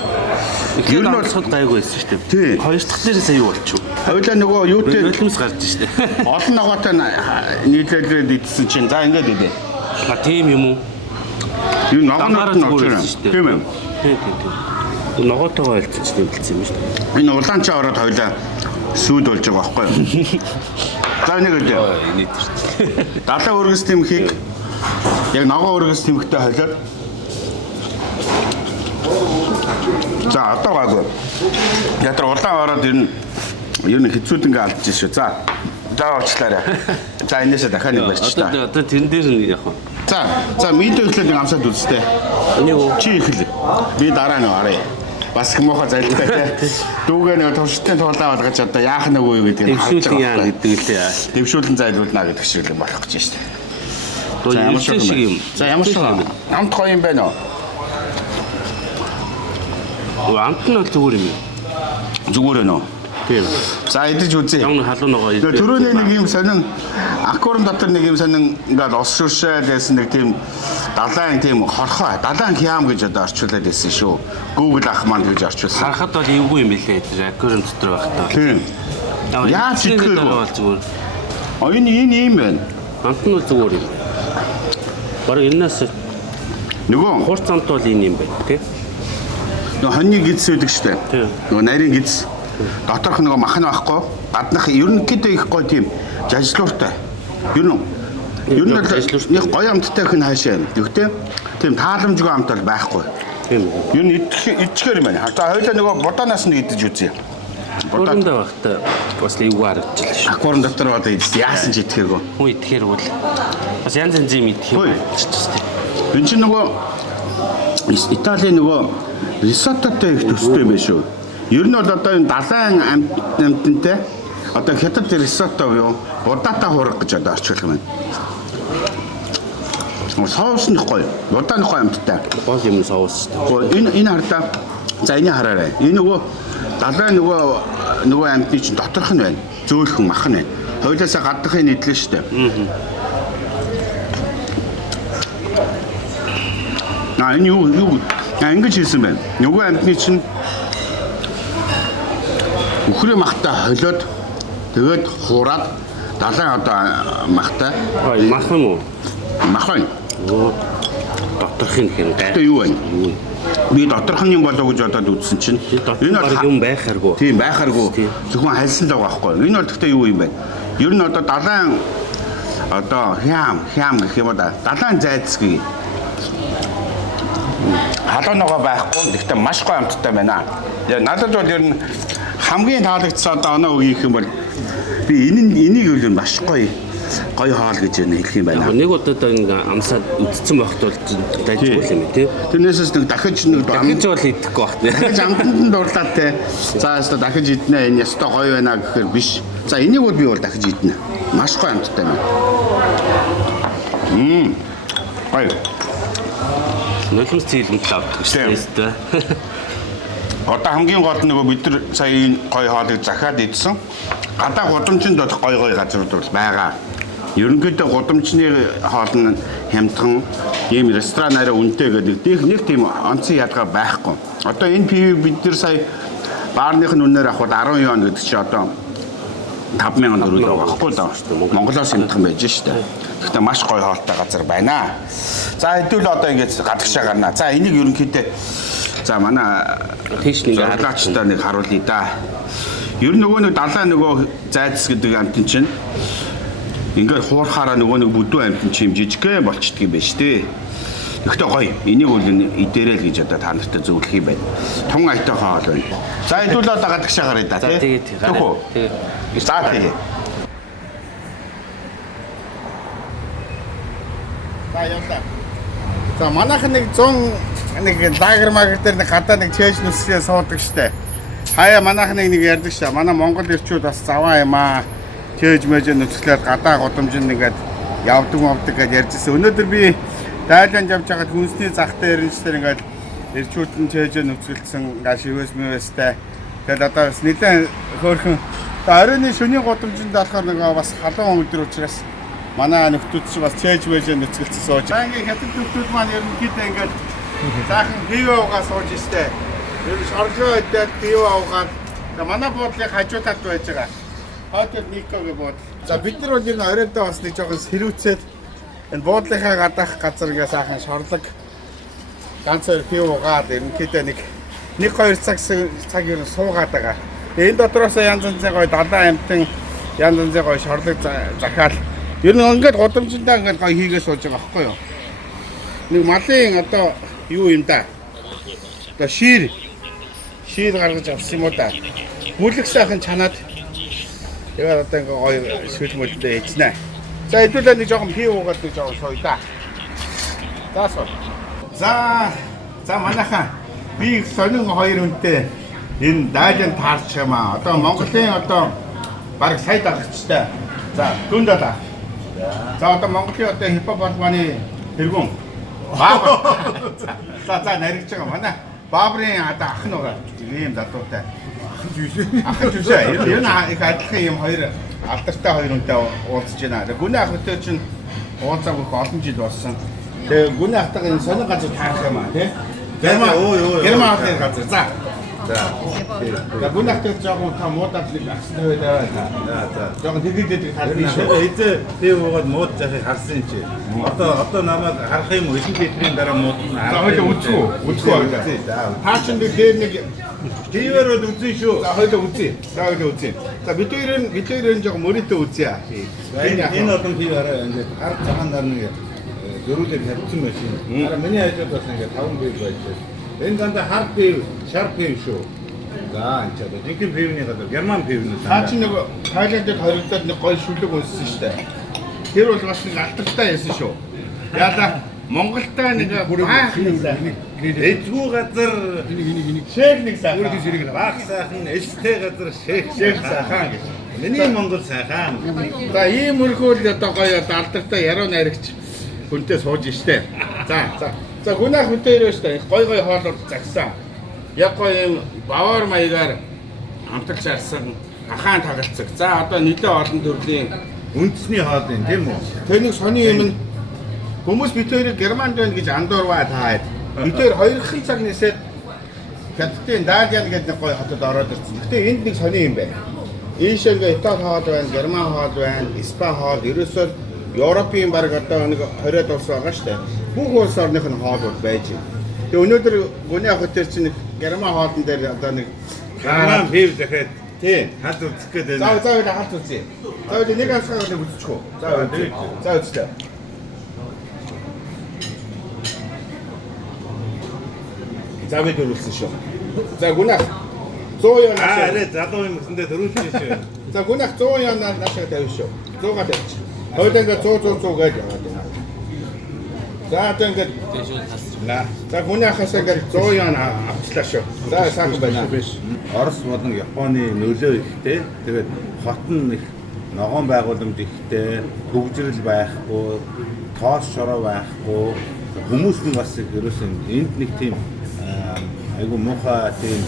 ер нь бол цод гайгүй байсан шүү дээ. Хоёр дахь дээрээс аюу болчихв. Хоёлаа нөгөө юутэй нулимс гарч шүү дээ. Олон ногоотой нийлүүлээд идсэн чинь за ингээд идэ. Тийм юм уу? Юу ногоонод нь очроо. Тийм ээ. Тийм. Ногоотойгоо ойлцож нэмэлцсэн юм шүү дээ. Энэ улаанчаа ороод хоёлаа сүйд болж байгаа байхгүй юу? За нэг үдэ. Далаа өргөс тэмхийг яг ногоо өргөс тэмхтэй хойлоод. За одоо гайгүй. Ятар улаан ороод ер нь хэцүүд ингээ алдчих шүү. За очлаарай. За энэсээ дахиад нэг барьчих та. Одоо тэн дээр нь яг. За мэдээ эхлээд амсаад үзтээ. Энийг чи эхэл. Би дараа нь арай. Бас муухай зайлтай те. Дүүгээ нэг туршилтын туулаа болгож одоо яах нэг үү гэдэг нь дэвшүүлэн яа гэдэг лээ. Дэвшүүлэн зайлуулна гэдэг шиг юм болох гэж байна. За ямар шиг юм. За ямар шиг юм. Амт гоё юм байна уу? Амт нь бол зүгээр юм. Зүгээр ээ нөө. Тийм. За идэж үзье. Ямар халуун ногоо идэх. Төрөний нэг юм сонин аквариум дотор нэг юм сонин ингээд ус шүршээд байсан нэг тийм далайн тийм хорхоо далайн хям гэж одоо орчуулад байсан шүү. Google ах маань гэж орчуулсан. Харахад бол эвгүй юм билээ. Аквариум дотор байхдаа. Тийм. Яаж идэхгүй бол зүгээр. Энэ юм байна. Амт нь зүгээр юм. Бараг энэс нөгөө хурц амт бол энэ юм байна тий. Нөгөө хоньны гидс үүдэг штэ. Нөгөө нарийн гидс. Доторх нөгөө мах нь байхгүй. Гаднах ерөнхийдөө их гоё тийм жажлууртай. Ер нь нэг гоё амттай хүн хаашаа. Тэгвтэй тийм тааламжгүй амт бол байхгүй. Тийм. Ер нь идчихээр юм байна. За хоёлаа нөгөө будаанаас нь идэж үзье. Буданд байхдаа бас эвгүй харагдчихлаа шүү. Аквариум дотор одоо яасан ч идэхэргүй. Хүн идэхээр бол бас янз янзын юм идэх юм байна. Энд чинь нөгөө Италийн нөгөө рисоттотой их төстэй юм байна шүү. Ер нь бол одоо энэ далайн амтнтай одоо хятад рисотто юу будаатай хуурга гэж одоо орчуулах юм байна. Соус нь гоё. Будааны гоё амттай. Гол юм соус шүү дээ. Энэ хардаа за энийг хараарай. Энэ нөгөө далайн нөгөө амтны чинь доторх нь байна. Зөөлхөн мах нь байна. Хоёулаасаа гаднахыг нийтлээ шүү дээ. Энэ юу ингэж хийсэн байна. Нөгөө амтны чинь үхрээ махтай холиод тэгээд хуураад далайн одоо махтай. Мах юм уу? Мах байна. Доторхын юм гай. Тэ юу байна? Би доторхон юм болоо гэж бодоод үзсэн чинь энэ бол юм байхааргүй. Тийм байхааргүй. Зөвхөн хальсан л байгаа байхгүй. Энэ бол гэхдээ юу юм бэ? Ер нь одоо далайн одоо хям гэх юм да. Далайн зайцгүй. Халуун ногоо байхгүй. Гэхдээ маш гоё амттай байна. Яг надад бол ер нь хамгийн таалагдсан одоо оноо үгүй юм бол би энийг юу маш гоё хоол гэж хэлэх юм байна. Нэг удаа ингээ амсаад үдцсэн байхад бол дайжгүй юм тий. Тэрнээсээс нэг дахиж бол идэхгүй байх. Дахиж амтанд дурлаад те. За яста дахиж иднэ энэ яста гоё байна гэхээр биш. За энийг бол би бол дахиж иднэ. Маш гоё амттай байна. Гоё. Нулимс цэглэмт авдаг шүү дээ. Одоо хамгийн гол нь нөгөө бид нар сая энэ гоё хоолыг захиад идсэн. Гадаа гудамжинд бол гоё газрууд бол байгаа. ерөнхийдөө гудамжны хоол нь хямдхан ийм ресторан арай үнэтэй гэдэг нэг тийм онцгой ядгаа байхгүй. Одоо энэ пив бид нар сая баарных нь үнээр авахд 10 юан гэдэг чи одоо 5,000 төгрөг авахгүй даа. Монголоос хямдхан байж штэ. Гэхдээ маш гоё хоолтой газар байна. За хэдүүл одоо ингэж гадагшаа гарнаа. За энийг ерөнхийдөө за манай Тийш нэг харуулагчтай нэг харуулъя да. Ер нь нөгөө нэг далаа нөгөө зайдас гэдэг амтэн чинь ингээд хуурахаараа нөгөө нэг бүдүүн амтэн чинь жижигхэн болчдөг юм байна шүү дээ. Гэхдээ гоё. Энийг үл идэрэл гэж одоо та нартай зөвлөх юм байна. Тун айтай хоол байна. За хэдүүл одоо гадагшаа гаръя да тий. Тэгээд гараа. Тэгээд за тэгээ. За явлаа. За манайхан нэг 100 нэг лагер магер дээр нэг гадаа нэг чэйж нүсээ суудаг штэ. Хаяа манайхан нэг ярьдаг штэ. Манай Монгол ирчүүд бас заваа юм аа. Чэйж мэжэ нүцгэлээд гадаа годомжинд ингээд явдаг гэж ярьжсэн. Өнөөдөр би дайланд явж байгаад хүнсний зах дээр ингээд ирчүүд нь чэйж нүцгэлсэн ингээд шивэс мэвэстэй. Тэгэл одоо бас нэлээд хөөрхөн оройны шөнийн годомжинд болохоор нэг бас халуун өдөр учраас манай нөхдүүд ч бас чэйж мэжэ нүцгэлсэн сууж. За ингээд хятад нөхдүүд маань ерөнхийдөө ингээд заахан пив уугаа сууж штэ. Тэр шорлоо идээд пив уугаад манай буудлыг хажуудаад байж байгаа. Хотел Никогийн буудал. За бид нар бол энэ оройдоо бас нэг жоохон сэрүүцээд энэ буудлынхаа гадаах газар ингээ сайхан шорлог ганц хоёр пив уугаад ерөнхийдөө нэг 2 цаг ер нь суугаад байгаа. Энэ дотроос янз янзын гоё далайн амтан янз янзын гоё шорлог захиал ер нь ингээд годомжиндаа ингээд гоё хийгээ сууж байгаа байхгүй юу? Нэг малын одоо юу юм да? Одоо шир гаргаж авсан юм уу да? Бүлэг сайхан чанаад тэгээд одоо ингээ гоё сүлмөлтэй ээжнэ. За хэдүүлээ нэг жоохон пив уугаад нэг жоохон сууя да. За суу. За манайхаа би сонин хоёр хүнтэй энэ дайлан таарч юмаа. Одоо Монголын одоо баг сая дагагчтай. За дүндээ да. За одоо Монголын одоо хипхоп албаны тэргүүн. За наригч байгаа манай Баабрын одоо ах нь байгаа. Ийм задуутай. Ах жүжээ. Ер нь их адилхан юм хоёр алдартай хоёр хүнтэй уулзж байна. Гүний ах хөтөө чинь уулзаагүй олон жил болсон. Тэгээ гүний ахтайгаа энэ сонин газар таарах юм аа тий. Герман газар. За гүний ахтай жоохон та муудаад нэг акцент тавиад байгаа. За. Жоохон тэгэлдээд харна. Эзээ пив уугаад мууд захыг харсан чи. Одоо намайг харах юм уу? Эзэн тэтрийн дараа муудна. За хоёул үзгүй байна. Та чинь дээр нэг Тивэр үзэн шүү. За хоёул үзье. За бид хоёрын жоохон мөрөдөө үзье. Энэ одон пив арай ингээд хар цагаан нар нэг дөрүүлээ тавьсан байсан. Хараа миний хажууд бас ингээд 5 пив байж байна. Энэ дандаа хар пив, шар пив шүү. За энэ ч одоо жинхэнэ пивний газар герман пивний. Та чинь нэг Тайландд хоригдоод нэг гоё шүлэг унссан шүү дээ. Тэр бол бас нэг алдартай байсан шүү. Яалаа Монголтай нэг баах эзгүй газар шээг нэг сайхан. Өөрийн зэрэг баах сайхан, эстэй газар шээг сайхан гэж. Миний Монгол сайхан. За ийм мөрхөөл одоо гоё алдартай яруу найрагч хүнтэй сууж штэ. За гүнээ хүнтэй штэ. Гоё хоолоор загсан. Яг гоё юм бавар маягаар амталж арсан ахаан тагалцаг. За одоо нэлээд олон төрлийн үндэсний хоол юм тийм үү? Тэр нэг сони юм нь хүмүүс бид хоёрыг Германд байна гэж андуурваа таад. Бид хоёр 2 цаг нисээд хятадын Дайланд гэдэг нэг гоё хотод ороод ирсэн. Гэтэ энд нэг сони юм байна. Ийш ингээ Итали хоол байна, Герман хоол байна, Испани хоол, ерөөсөө Европын баг одоо нэг 20-од улс байгаа шүү дээ. Бүх улс орных нь хоолууд байж байна. Тэгээ өнөөдөр гүний ах хөтөр чинь Герман хоолн дээр одоо нэг герман пив дахиад тийм хад үзэх гээд байна. За халт үзье. За нэг анцгаа нэг үзчих үү. За үзлээ. За бид өрүүлсэн шүү. За гүнах 100 яа нааш. Арай залуу юм гэсэндээ төрүүлсэн шүү. За гүнах 100 яа наашаа тавь шүү. 100-га тавьчих. Хоёулаа 100 гэж яваад байна. За тэгээд за гүнахаас ингээд 100 яа авчлаа шүү. За сайхан байна. Орос болон Японы нөлөө ихтэй. Тэгээд хот нь их ногоон байгууламж ихтэй, хөгжрөл байхгүй, тоос шороо байхгүй. Хүмүүс нь бас ерөөсөн энд нэг тийм айгу муухай тийм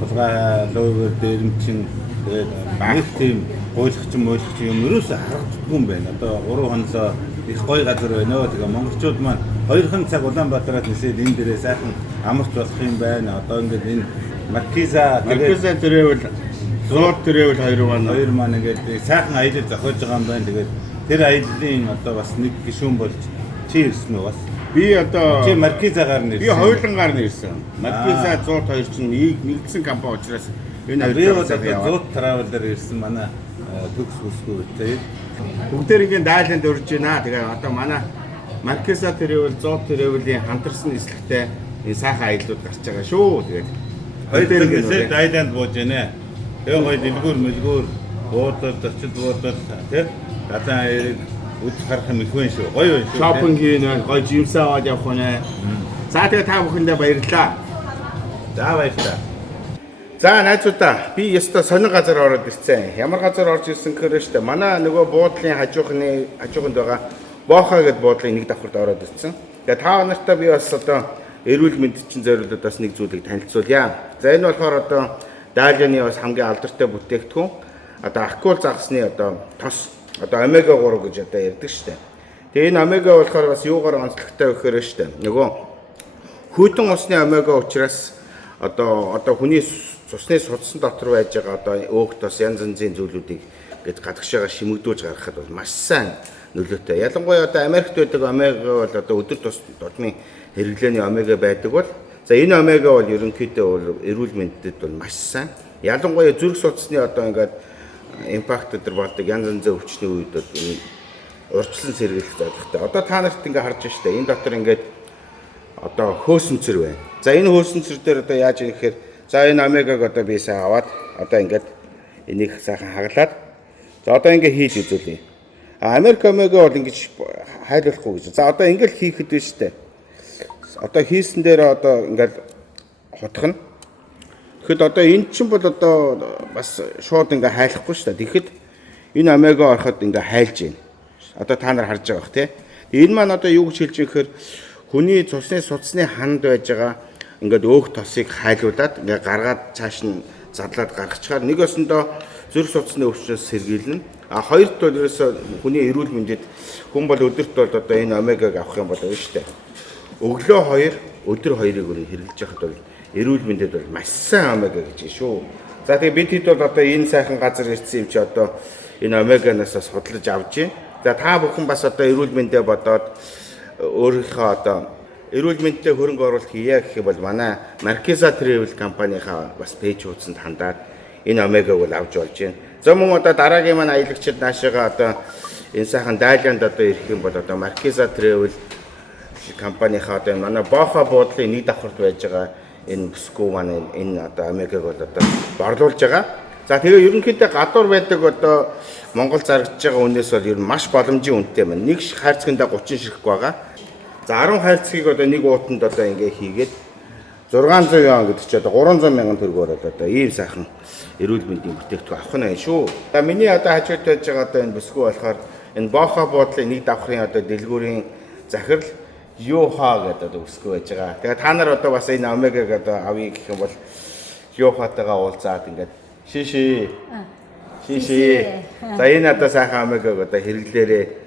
хулгай лойгоор дээрэмчин тэгээд нэг тийм гуйлахчин мойлохчин юм ерөөсөө харагддаггүй юм байна. Одоо 3 хонлоо их гоё газар байна. Тэгээ монголчууд маань 2 цаг Улаанбаатараас нисээд энэ дээрээ сайхан амарч болох юм байна. Одоо ингээд энэ Маркиза тэрээвэл зуут тэрээвэл 2 маань ингээд сайхан аялал зохиож байгаа юм байна. Тэгээд тэр аяллаа одоо бас нэг гишүүн болж чи ирсэн үү бас? Би одоо чи Маркизагаар нэрсэн. Би хоёулангаар нэрсэн. Маркиза 102 чинь нэгдсэн компани учраас энэ би хоёр одоо 100 traveler ирсэн манай төгс хүсгүй үү. Бүгдээр ингээд дайланд өрж байна. Тэгээ одоо манай Маркиза тэрээвэл 100 тэрээвлийн хамтарсан нислэгтэй энэ сайхан аяллууд гарч байгаа шүү. Тэгээд хоёр дээрээ дайланд бууж байна. Тэгээ гоё дэлгүүр мэлгүүр буудал зочид буудал тий гадаа үд харах юм их байна шүү. Гоё байна шүү. Шопинг хийн гоё жимсээ аваад явах нэ. За тэгээ та бүхэндээ баярлалаа. За баярлалаа. За найзуудаа би ёстой сонин газар ороод ирсэн. Ямар газар орж ирсэн гэхээр штэ манай нөгөө буудлын хажууханд байгаа Боха гэдэг буудлын нэг давхарт ороод ирсэн. Тэгээ та нартай би бас одоо эрүүл мэндчин зориулаад бас нэг зүйлийг танилцуулъя. За энэ болохоор одоо Дайланы бас хамгийн алдартай бүтээгдэхүүн. Одоо акул загасны одоо тос одоо омега 3 гэж одоо ярьдаг штэ. Тэгээ энэ омега болохоор бас юугаар онцлогтой гэхээр штэ. Нөгөө хүйтэн усны омега учраас одоо хүний цусны судсан дотор байж байгаа одоо өөх тос янз янзын зүйлүүдийг гээд гадагшаага шимэгдүүлж гаргахад бол маш сайн нөлөөтэй. Ялангуяа одоо Америкт байдаг омега бол одоо өдөр тутмын хэрэглээний омега байдаг бол за энэ омега бол ерөнхийдөө бол эрүүл мэндэд бол маш сайн. Ялангуяа зүрх судасны одоо ингээд импакт өдр болдог янз янзын өвчний үед урьдчилан сэргийлэх зорилготой. Одоо та нарт ингээд харж байна шүү дээ. Энэ дотор ингээд одоо хөөсөнцөр байна. За энэ хөөсөнцөр дээр одоо яаж юм гэхээр за энэ омегаг одоо би сайн аваад одоо ингээд энийг сайхан хаглаад за одоо ингээд хийж үзүүлье. Америк омега бол ингэж хайлуулахгүй гэж. За одоо ингээд хийхэд байна шүү дээ. Одоо хийсэн дээр одоо ингээд хотгоно. Тэгэхэд одоо эн чинь бол одоо бас шууд ингээд хайлахгүй шүү дээ. Тэгэхэд энэ омега ороход ингээд хайлж байна. Одоо та нар харж байгаа бох тий. Энэ маань одоо юу гэж хэлж байгаа гэхээр хүний цусны судасны ханд байж байгаа ингээд өөх тосыг хайлуулад ингээд гаргаад цааш нь задлаад гаргачихаар нэг өсөндөө зүрх судасны өвчнөөс сэргийлнэ. А хоёрт бол ерөөсө хүний эрүүл мэндэд хүн бол өдөрт бол одоо энэ омегаг авах юм бол байна шүү дээ. Өглөө 2, өдөр 2-ыг хэрэглэж байхад бол эрүүл мэндэд бол маш сайн омега гэж шүү. За тэгээ бид хэд бол одоо энэ сайхан газар ирсэн юм чи одоо энэ омеганаас судалж авч байна. За та бүхэн бас одоо эрүүл мэндэ бодоод өөрийнхөө одоо эрүүл мэндтэй хөрөнгө оруулалт хийе гэх бол манай Markisa Travel компанийнхаа бас пэйж хуудсанд хандаад энэ омегаг бол авч болж байна. За мөн одоо дараагийн маань аялагчид наашаага одоо энэ сайхан Дайланд одоо ирэх юм бол одоо Markisa Travel компанийнхаа одоо манай Боха буудлын нэг давхарт байж байгаа энэ бүсгүй маань энэ одоо омегаг бол одоо борлуулж байгаа. За тэгээ ерөнхийдөө гадуур байдаг одоо Монгол зарагдж байгаа үнээс бол ер нь маш боломжийн үнэтэй байна. Нэг хайрцагтаа 30 ширхэг байгаа. За 10 хайрцгийг одоо нэг уутанд одоо ингээ хийгээд 600 юан гэдэг чи одоо 300 мянган төгрөгөөр одоо ийм сайхан эрүүл мэндийн бүтээгдэхүүн авах нь шүү. За миний одоо хажууд байж байгаа одоо энэ бүсгүй болохоор энэ Боха буудлын нэг давхрын одоо дэлгүүрийн захирал Юха гэдэг одоо бүсгүй байж байгаа. Тэгээ та нар одоо бас энэ омегаг одоо авъя гэх юм бол Юхатайгаа уулзаад ингээд шишээ. За энэ одоо сайхан омегаг одоо хэрэглээрээ